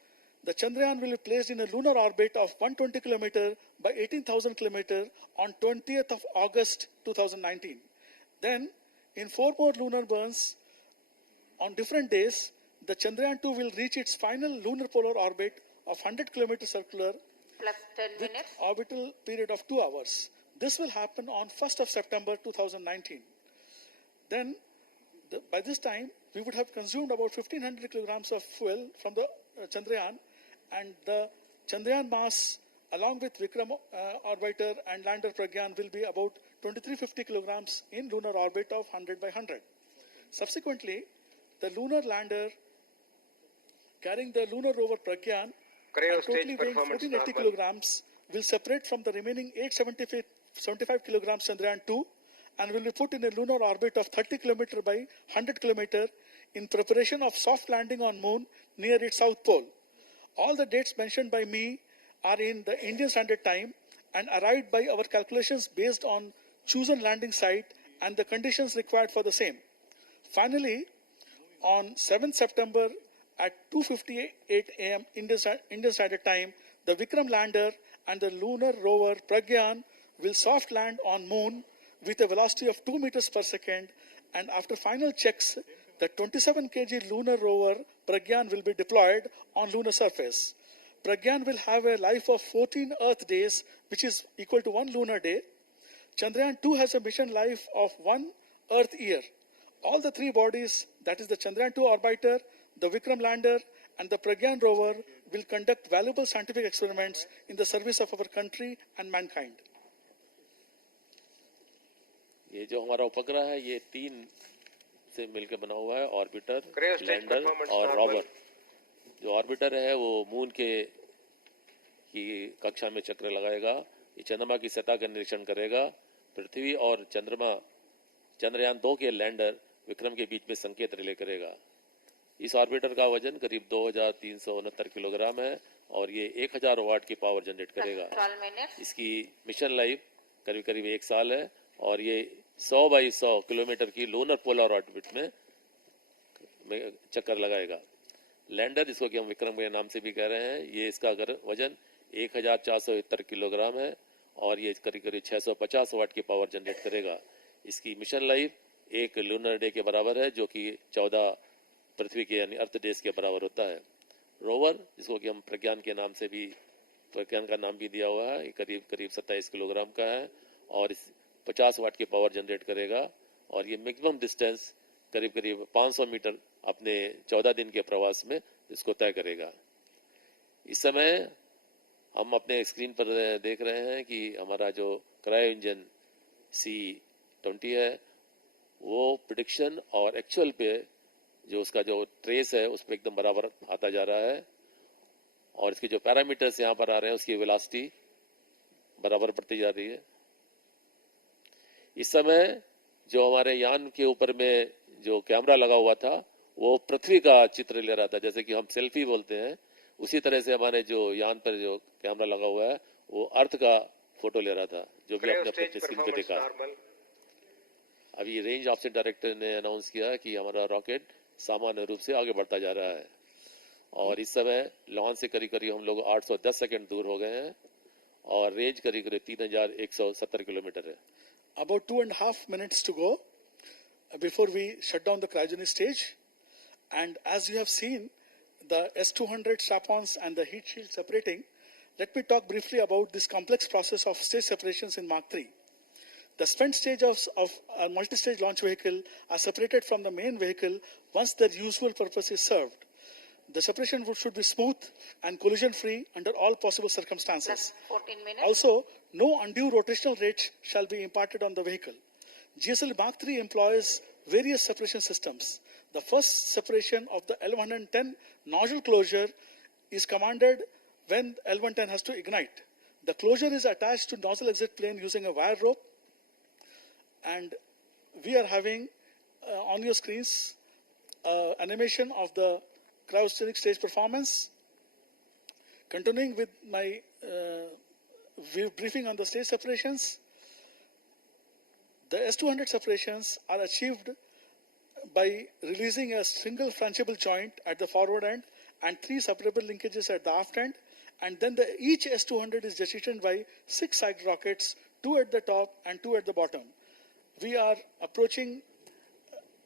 the Chandrayaan will be placed in a lunar orbit of 120 km by 18,000 km on 20th of August 2019. Then, in 4 more lunar burns on different days, the Chandrayaan 2 will reach its final lunar polar orbit of 100 km circular Plus 10 with minutes. orbital period of 2 hours. This will happen on 1st of September 2019. Then, by this time, we would have consumed about 1,500 kilograms of fuel from the Chandrayaan, and the Chandrayaan mass, along with Vikram orbiter and lander Pragyan, will be about 2,350 kilograms in lunar orbit of 100 by 100. Subsequently, the lunar lander carrying the lunar rover Pragyan, and totally weighing 1,480 kilograms, will separate from the remaining 875 kilograms Chandrayaan 2 and will be put in a lunar orbit of 30 km by 100 km in preparation of soft landing on Moon near its south pole. All the dates mentioned by me are in the Indian Standard Time and arrived by our calculations based on chosen landing site and the conditions required for the same. Finally, on 7th September at 2:58 a.m. Indian Standard Time, the Vikram lander and the lunar rover Pragyan will soft land on Moon with a velocity of 2 meters per second, and after final checks, the 27 kg lunar rover Pragyan will be deployed on lunar surface. Pragyan will have a life of 14 Earth days, which is equal to 1 lunar day. Chandrayaan 2 has a mission life of 1 Earth year. All the 3 bodies, that is the Chandrayaan 2 orbiter, the Vikram lander, and the Pragyan rover, will conduct valuable scientific experiments in the service of our country and mankind. ये जो हमारा उपग्रह है ये 3 से मिलकर बना हुआ है, ऑर्बिटर, लैंडर और रोवर। जो ऑर्बिटर है वो मून के की कक्षा में चक्र लगाएगा, ये चंद्रमा की सतह का निरीक्षण करेगा, पृथ्वी और चंद्रयान 2 के लैंडर विक्रम के बीच में संकेत रिले करेगा। इस ऑर्बिटर का वजन करीब 2369 किलोग्राम है और ये 1000 वाट की पावर जनरेट करेगा। इसकी मिशन लाइफ करीब करीब 1 साल है और ये 100 बाई 100 किलोमीटर की लूनर पोलर ऑर्बिट में चक्कर लगाएगा। लैंडर, जिसको कि हम विक्रम के नाम से भी कह रहे हैं, ये इसका वजन 1470 किलोग्राम है और ये करीब करीब 650 वाट की पावर जनरेट करेगा। इसकी मिशन लाइफ 1 लूनर डे के बराबर है, जो कि 14 पृथ्वी के यानी अर्थ डेज के बराबर होता है। रोवर, जिसको कि हम प्रज्ञान के नाम से भी, प्रज्ञान का नाम भी दिया हुआ है, ये करीब करीब 27 किलोग्राम का है और 50 वाट की पावर जनरेट करेगा और ये मैक्सिमम डिस्टेंस करीब करीब 500 मीटर अपने 14 दिन के प्रवास में इसको तय करेगा। इस समय हम अपने स्क्रीन पर देख रहे हैं कि हमारा जो क्रायो इंजन C20 है वो प्रेडिक्शन और एक्चुअल पे जो उसका जो ट्रेस है उस पर एकदम बराबर आता जा रहा है और इसके जो पैरामीटर्स यहाँ पर आ रहे हैं उसकी वेलोसिटी बराबर बढ़ती जा रही है। इस समय जो हमारे यान के ऊपर में जो कैमरा लगा हुआ था वो पृथ्वी का चित्र ले रहा था, जैसे कि हम सेल्फी बोलते हैं, उसी तरह से हमारे जो यान पर जो कैमरा लगा हुआ है वो अर्थ का फोटो ले रहा था, जो भी आपने अपने स्क्रीन पे देखा। अभी रेंज ऑप्शन डायरेक्टर ने अनाउंस किया कि हमारा रॉकेट सामान्य रूप से आगे बढ़ता जा रहा है और इस समय लॉन्च से करीब करीब हम लोग 810 सेकंड दूर हो गए हैं और रेंज करीब करीब 3170 किलोमीटर है। About 2.5 minutes to go before we shut down the cryogenic stage, and as you have seen the S200 strap-ons and the heat shield separating, let me talk briefly about this complex process of stage separations in Mark 3. The spent stage of a multi-stage launch vehicle are separated from the main vehicle once their usual purpose is served. The separation should be smooth and collision-free under all possible circumstances. 14 minutes. Also, no undue rotational rate shall be imparted on the vehicle. GSL Mark III employs various separation systems. The first separation of the L110 nozzle closure is commanded when L110 has to ignite. The closure is attached to nozzle exit plane using a wire rope, and we are having on your screens animation of the cryogenic stage performance. Continuing with my briefing on the stage separations, the S200 separations are achieved by releasing a single frangible joint at the forward end and 3 separable linkages at the aft end, and then each S200 is jettisoned by 6 side rockets, 2 at the top and 2 at the bottom. We are approaching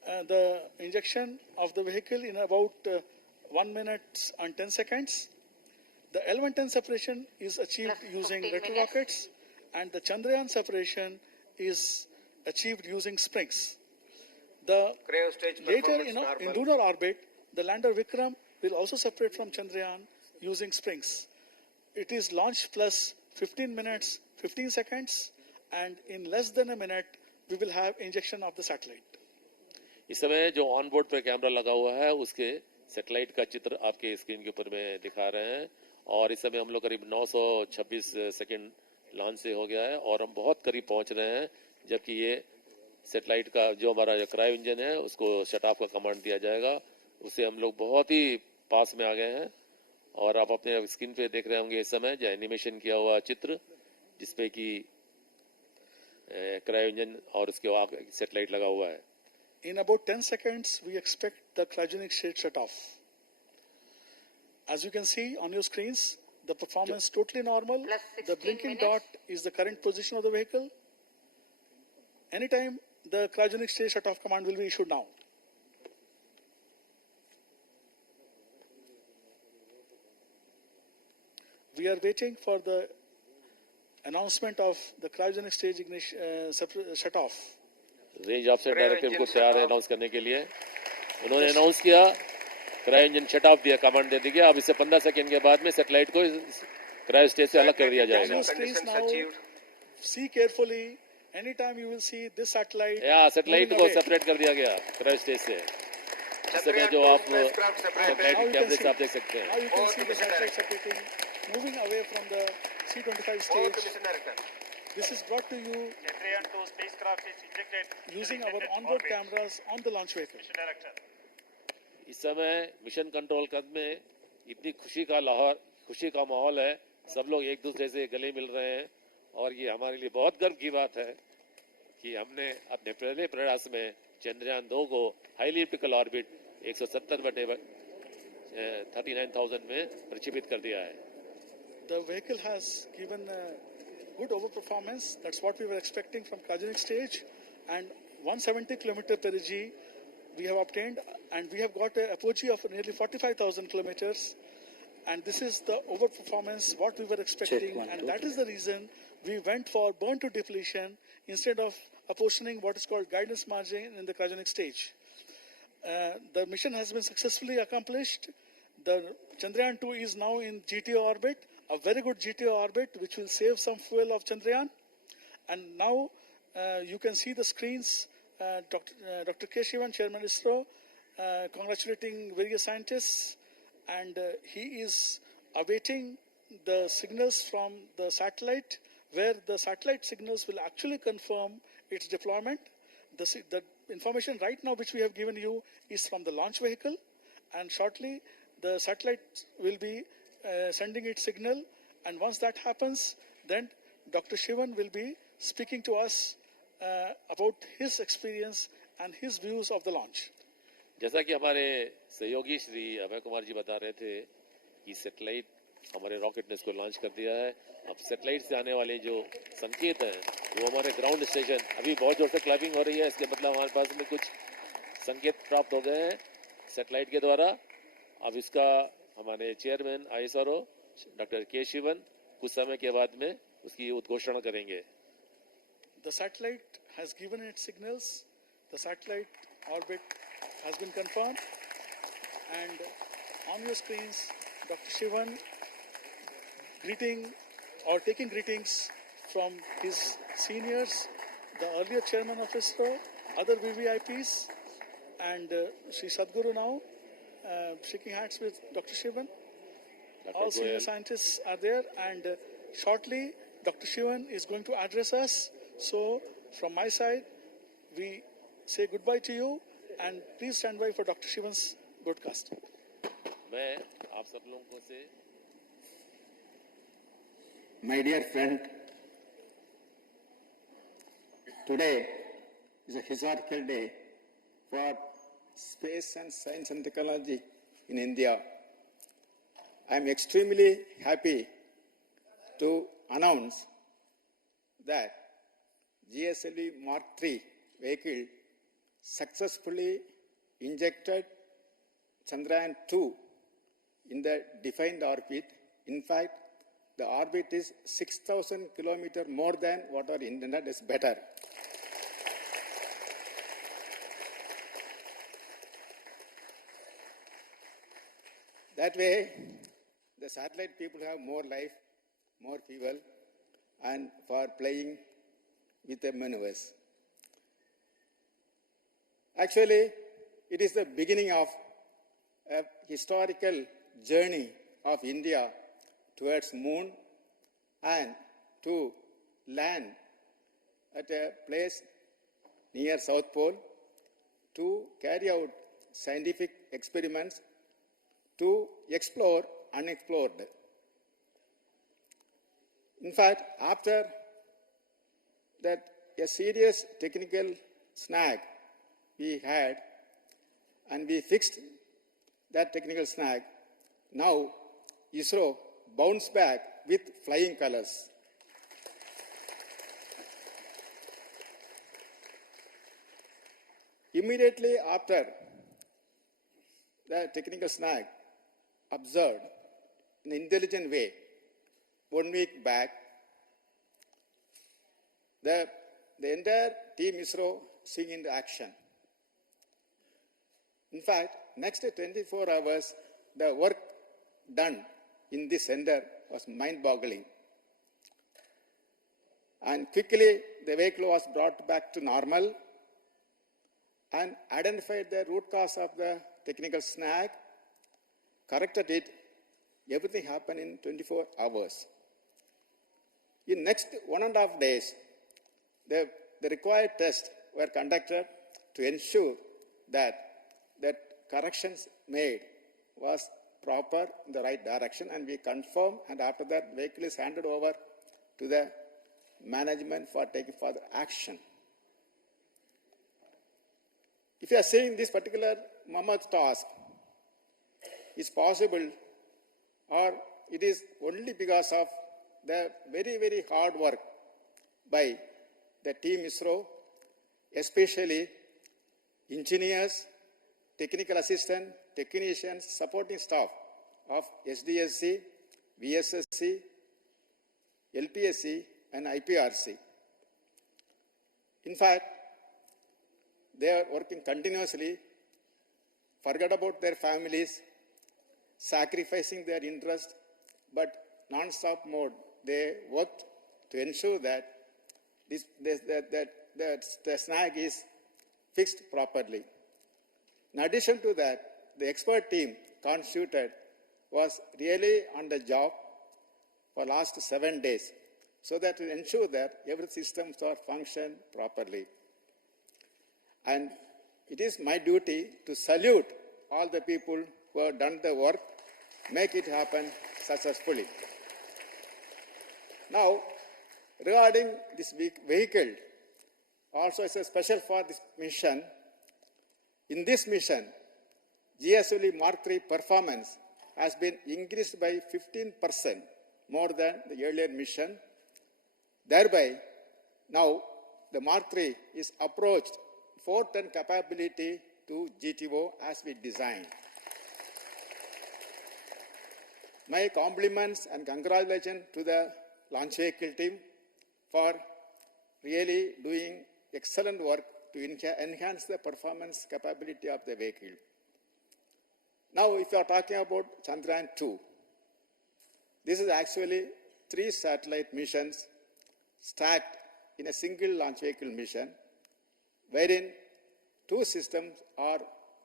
the injection of the vehicle in about 1 minute and 10 seconds. The L110 separation is achieved using retro rockets, and the Chandrayaan separation is achieved using springs. Later in lunar orbit, the lander Vikram will also separate from Chandrayaan using springs. It is launch plus 15 minutes, 15 seconds, and in less than a minute, we will have injection of the satellite. इस समय जो on board पे camera लगा हुआ है उसके satellite का चित्र आपके स्क्रीन के ऊपर में दिखा रहे हैं, और इस समय हम लोग करीब 926 सेकंड लॉन्च से हो गया है और हम बहुत करीब पहुंच रहे हैं, जबकि ये सैटेलाइट का जो हमारा क्रायो इंजन है उसको शट ऑफ का कमांड दिया जाएगा, उससे हम लोग बहुत ही पास में आ गए हैं। और आप अपने स्क्रीन पे देख रहे होंगे इस समय जो एनिमेशन किया हुआ चित्र, जिसपे कि क्रायो इंजन और उसके आगे सैटेलाइट लगा हुआ है। In about 10 seconds, we expect the cryogenic state shut off. As you can see on your screens, the performance totally normal. The blinking dot is the current position of the vehicle. Anytime the cryogenic state shut off command will be issued now. We are waiting for the announcement of the cryogenic stage ignition shut off. Range offset directive को तैयार है announce करने के लिए। उन्होंने announce किया, cryo engine shut off दिया, command दे दिया। अब इससे 15 सेकंड के बाद में सैटेलाइट को क्रायो स्टेज से अलग कर दिया जाएगा। See carefully. Anytime you will see this satellite. या सैटेलाइट को सेपरेट कर दिया गया क्रायो स्टेज से। इस समय जो आप सैटेलाइट कैमरे से आप देख सकते हैं। Now you can see the satellite separating, moving away from the C-25 stage. This is brought to you Chandrayaan 2 spacecraft is injected using our onboard cameras on the launch vehicle. Mission Director. इस समय mission control कद में इतनी खुशी का माहौल है, सब लोग एक दूसरे से गले मिल रहे हैं, और ये हमारे लिए बहुत गर्व की बात है कि हमने अपने पहले प्रयास में चंद्रयान 2 को हाईली एलिप्टिकल ऑर्बिट 170 बटे 39,000 में प्रक्षेपित कर दिया है। The vehicle has given good overperformance. That's what we were expecting from cryogenic stage, and 170 km per g we have obtained, and we have got an apogee of nearly 45,000 kilometers, and this is the overperformance what we were expecting, and that is the reason we went for burn to depletion instead of apportioning what is called guidance margin in the cryogenic stage. The mission has been successfully accomplished. The Chandrayaan 2 is now in GTO orbit, a very good GTO orbit, which will save some fuel of Chandrayaan. And now you can see the screens, Dr. K. Shivan, Chairman ISRO, congratulating various scientists, and he is awaiting the signals from the satellite, where the satellite signals will actually confirm its deployment. The information right now which we have given you is from the launch vehicle, and shortly the satellite will be sending its signal, and once that happens, then Dr. Shivan will be speaking to us about his experience and his views of the launch. जैसा कि हमारे सहयोगी श्री अभय कुमार जी बता रहे थे कि satellite हमारे rocket ने इसको लॉन्च कर दिया है। अब सैटेलाइट से आने वाले जो संकेत हैं वो हमारे ग्राउंड स्टेशन, अभी बहुत जोर से क्लैपिंग हो रही है, इसके मतलब हमारे पास में कुछ संकेत प्राप्त हो गए हैं सैटेलाइट के द्वारा। अब इसका हमारे चेयरमैन ISRO डॉक्टर के शिवन कुछ समय के बाद में उसकी उद्घोषणा करेंगे। The satellite has given its signals. The satellite orbit has been confirmed, and on your screens, Dr. Shivan taking greetings from his seniors, the earlier chairman of ISRO, other VVIPs, and Sri Sadhguru now, shaking hands with Dr. Shivan. All senior scientists are there, and shortly Dr. Shivan is going to address us. So from my side, we say goodbye to you, and please stand by for Dr. Shivan's broadcast. मैं आप सब लोगों से My dear friend, today is a historical day for space and science and technology in India. I am extremely happy to announce that GSLV Mark III vehicle successfully injected Chandrayaan 2 in the defined orbit. In fact, the orbit is 6,000 kilometers more than what our internet is better. That way, the satellite people have more life, more fuel, and for playing with the maneuvers. Actually, it is the beginning of a historical journey of India towards moon and to land at a place near South Pole to carry out scientific experiments to explore unexplored. In fact, after that a serious technical snag we had, and we fixed that technical snag, now ISRO bounced back with flying colors. Immediately after the technical snag observed in an intelligent way, 1 week back, the entire team ISRO seeing into action. In fact, next 24 hours, the work done in this center was mind-boggling. And quickly, the vehicle was brought back to normal and identified the root cause of the technical snag, corrected it. Everything happened in 24 hours. In next 1.5 days, the required tests were conducted to ensure that corrections made was proper in the right direction, and we confirm, and after that vehicle is handed over to the management for taking further action. If you are saying this particular mammoth task is possible, or it is only because of the very, very hard work by the team ISRO, especially engineers, technical assistant, technicians, supporting staff of SDSC, VSSC, LPSC, and IPRC. In fact, they are working continuously, forget about their families, sacrificing their interest, but non-stop mode. They worked to ensure that the snag is fixed properly. In addition to that, the expert team constituted was really on the job for last 7 days, so that to ensure that every systems are function properly. And it is my duty to salute all the people who have done the work, make it happen successfully. Now, regarding this vehicle, also it's a special for this mission. In this mission, GSLV Mark III performance has been increased by 15% more than the earlier mission. Thereby, now the Mark III is approached 4-ton capability to GTO as we designed. My compliments and congratulations to the launch vehicle team for really doing excellent work to enhance the performance capability of the vehicle. Now, if you are talking about Chandrayaan 2, this is actually 3 satellite missions stacked in a single launch vehicle mission, wherein two systems are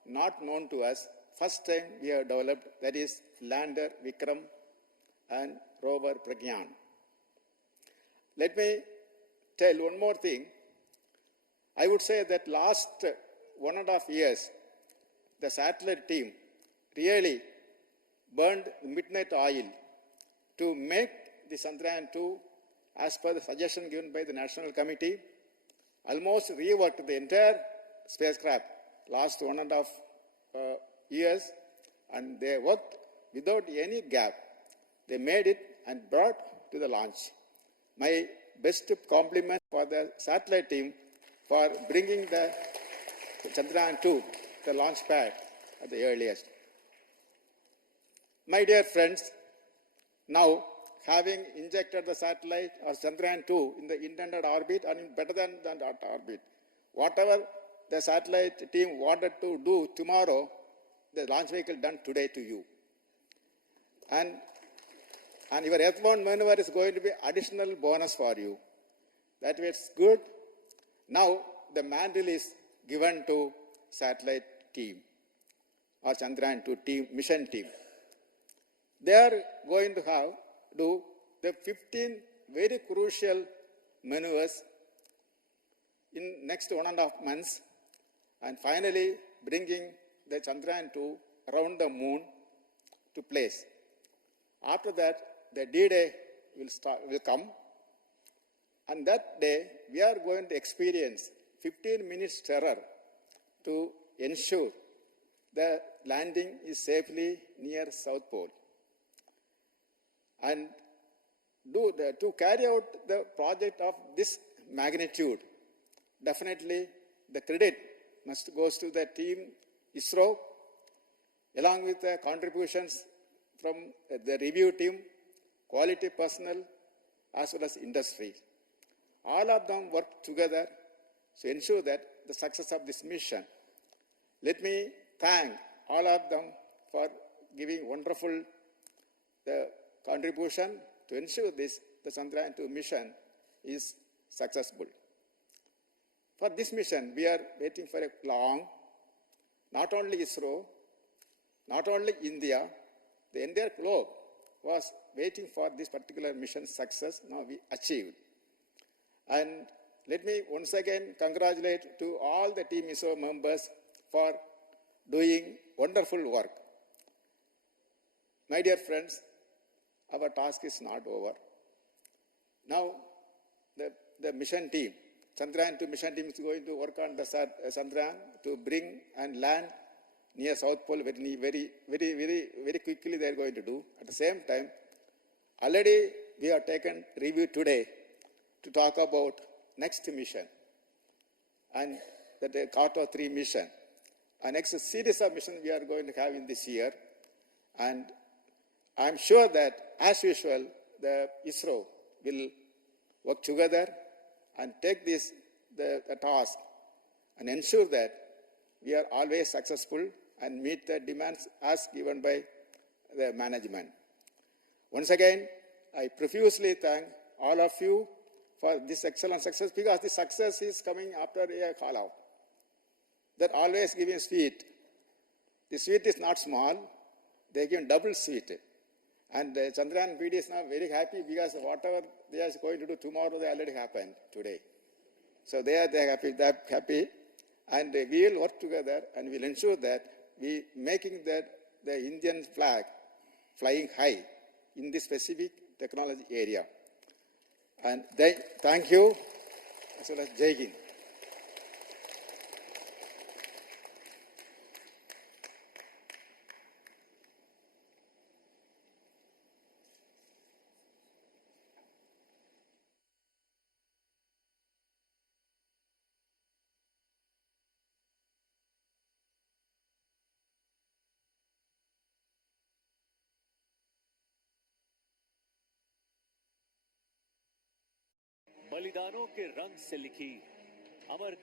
not known to us. First time we have developed, that is lander Vikram and rover Pragyan. Let me tell one more thing. I would say that last 1.5 years, the satellite team really burned midnight oil to make the Chandrayaan-2 as per the suggestion given by the National Committee, almost reworked the entire spacecraft last 1.5 years, and they worked without any gap. They made it and brought to the launch. My best compliment for the satellite team for bringing the Chandrayaan-2, the launch pad, at the earliest. My dear friends, now having injected the satellite or Chandrayaan-2 in the intended orbit and better than that orbit, whatever the satellite team wanted to do tomorrow, the launch vehicle done today to you. And your earthbound maneuver is going to be additional bonus for you. That was good. Now the mantle is given to satellite team or Chandrayaan-2 team, mission team. They are going to do the 15 very crucial maneuvers in next 1.5 months, and finally bringing the Chandrayaan-2 around the moon to place. After that, the D-Day will come, and that day we are going to experience 15 minutes terror to ensure the landing is safely near South Pole. And to carry out the project of this magnitude, definitely the credit must go to the team ISRO, along with the contributions from the review team, quality personnel, as well as industry. All of them work together to ensure that the success of this mission. Let me thank all of them for giving wonderful contribution to ensure the Chandrayaan-2 mission is successful. For this mission, we are waiting for a long, not only ISRO, not only India, the entire globe was waiting for this particular mission success. Now we achieved. And let me once again congratulate to all the team ISRO members for doing wonderful work. My dear friends, our task is not over. Now, the mission team, Chandrayaan-2 mission team is going to work on the Chandrayaan to bring and land near South Pole very quickly they are going to do. At the same time, already we have taken review today to talk about next mission and the Quarter 3 mission. Our next series of missions we are going to have in this year. And I am sure that, as usual, the ISRO will work together and take the task and ensure that we are always successful and meet the demands as given by the management. Once again, I profusely thank all of you for this excellent success, because the success is coming after a call-out. They're always giving sweet. The sweet is not small, they give double sweet. And Chandrayaan PD is now very happy because whatever they are going to do tomorrow, they already happened today. So they are happy, and we will work together and we will ensure that we making the Indian flag flying high in this specific technology area. And thank you, as well as Jai Hind. बलिदानों के रंग से लिखी अमर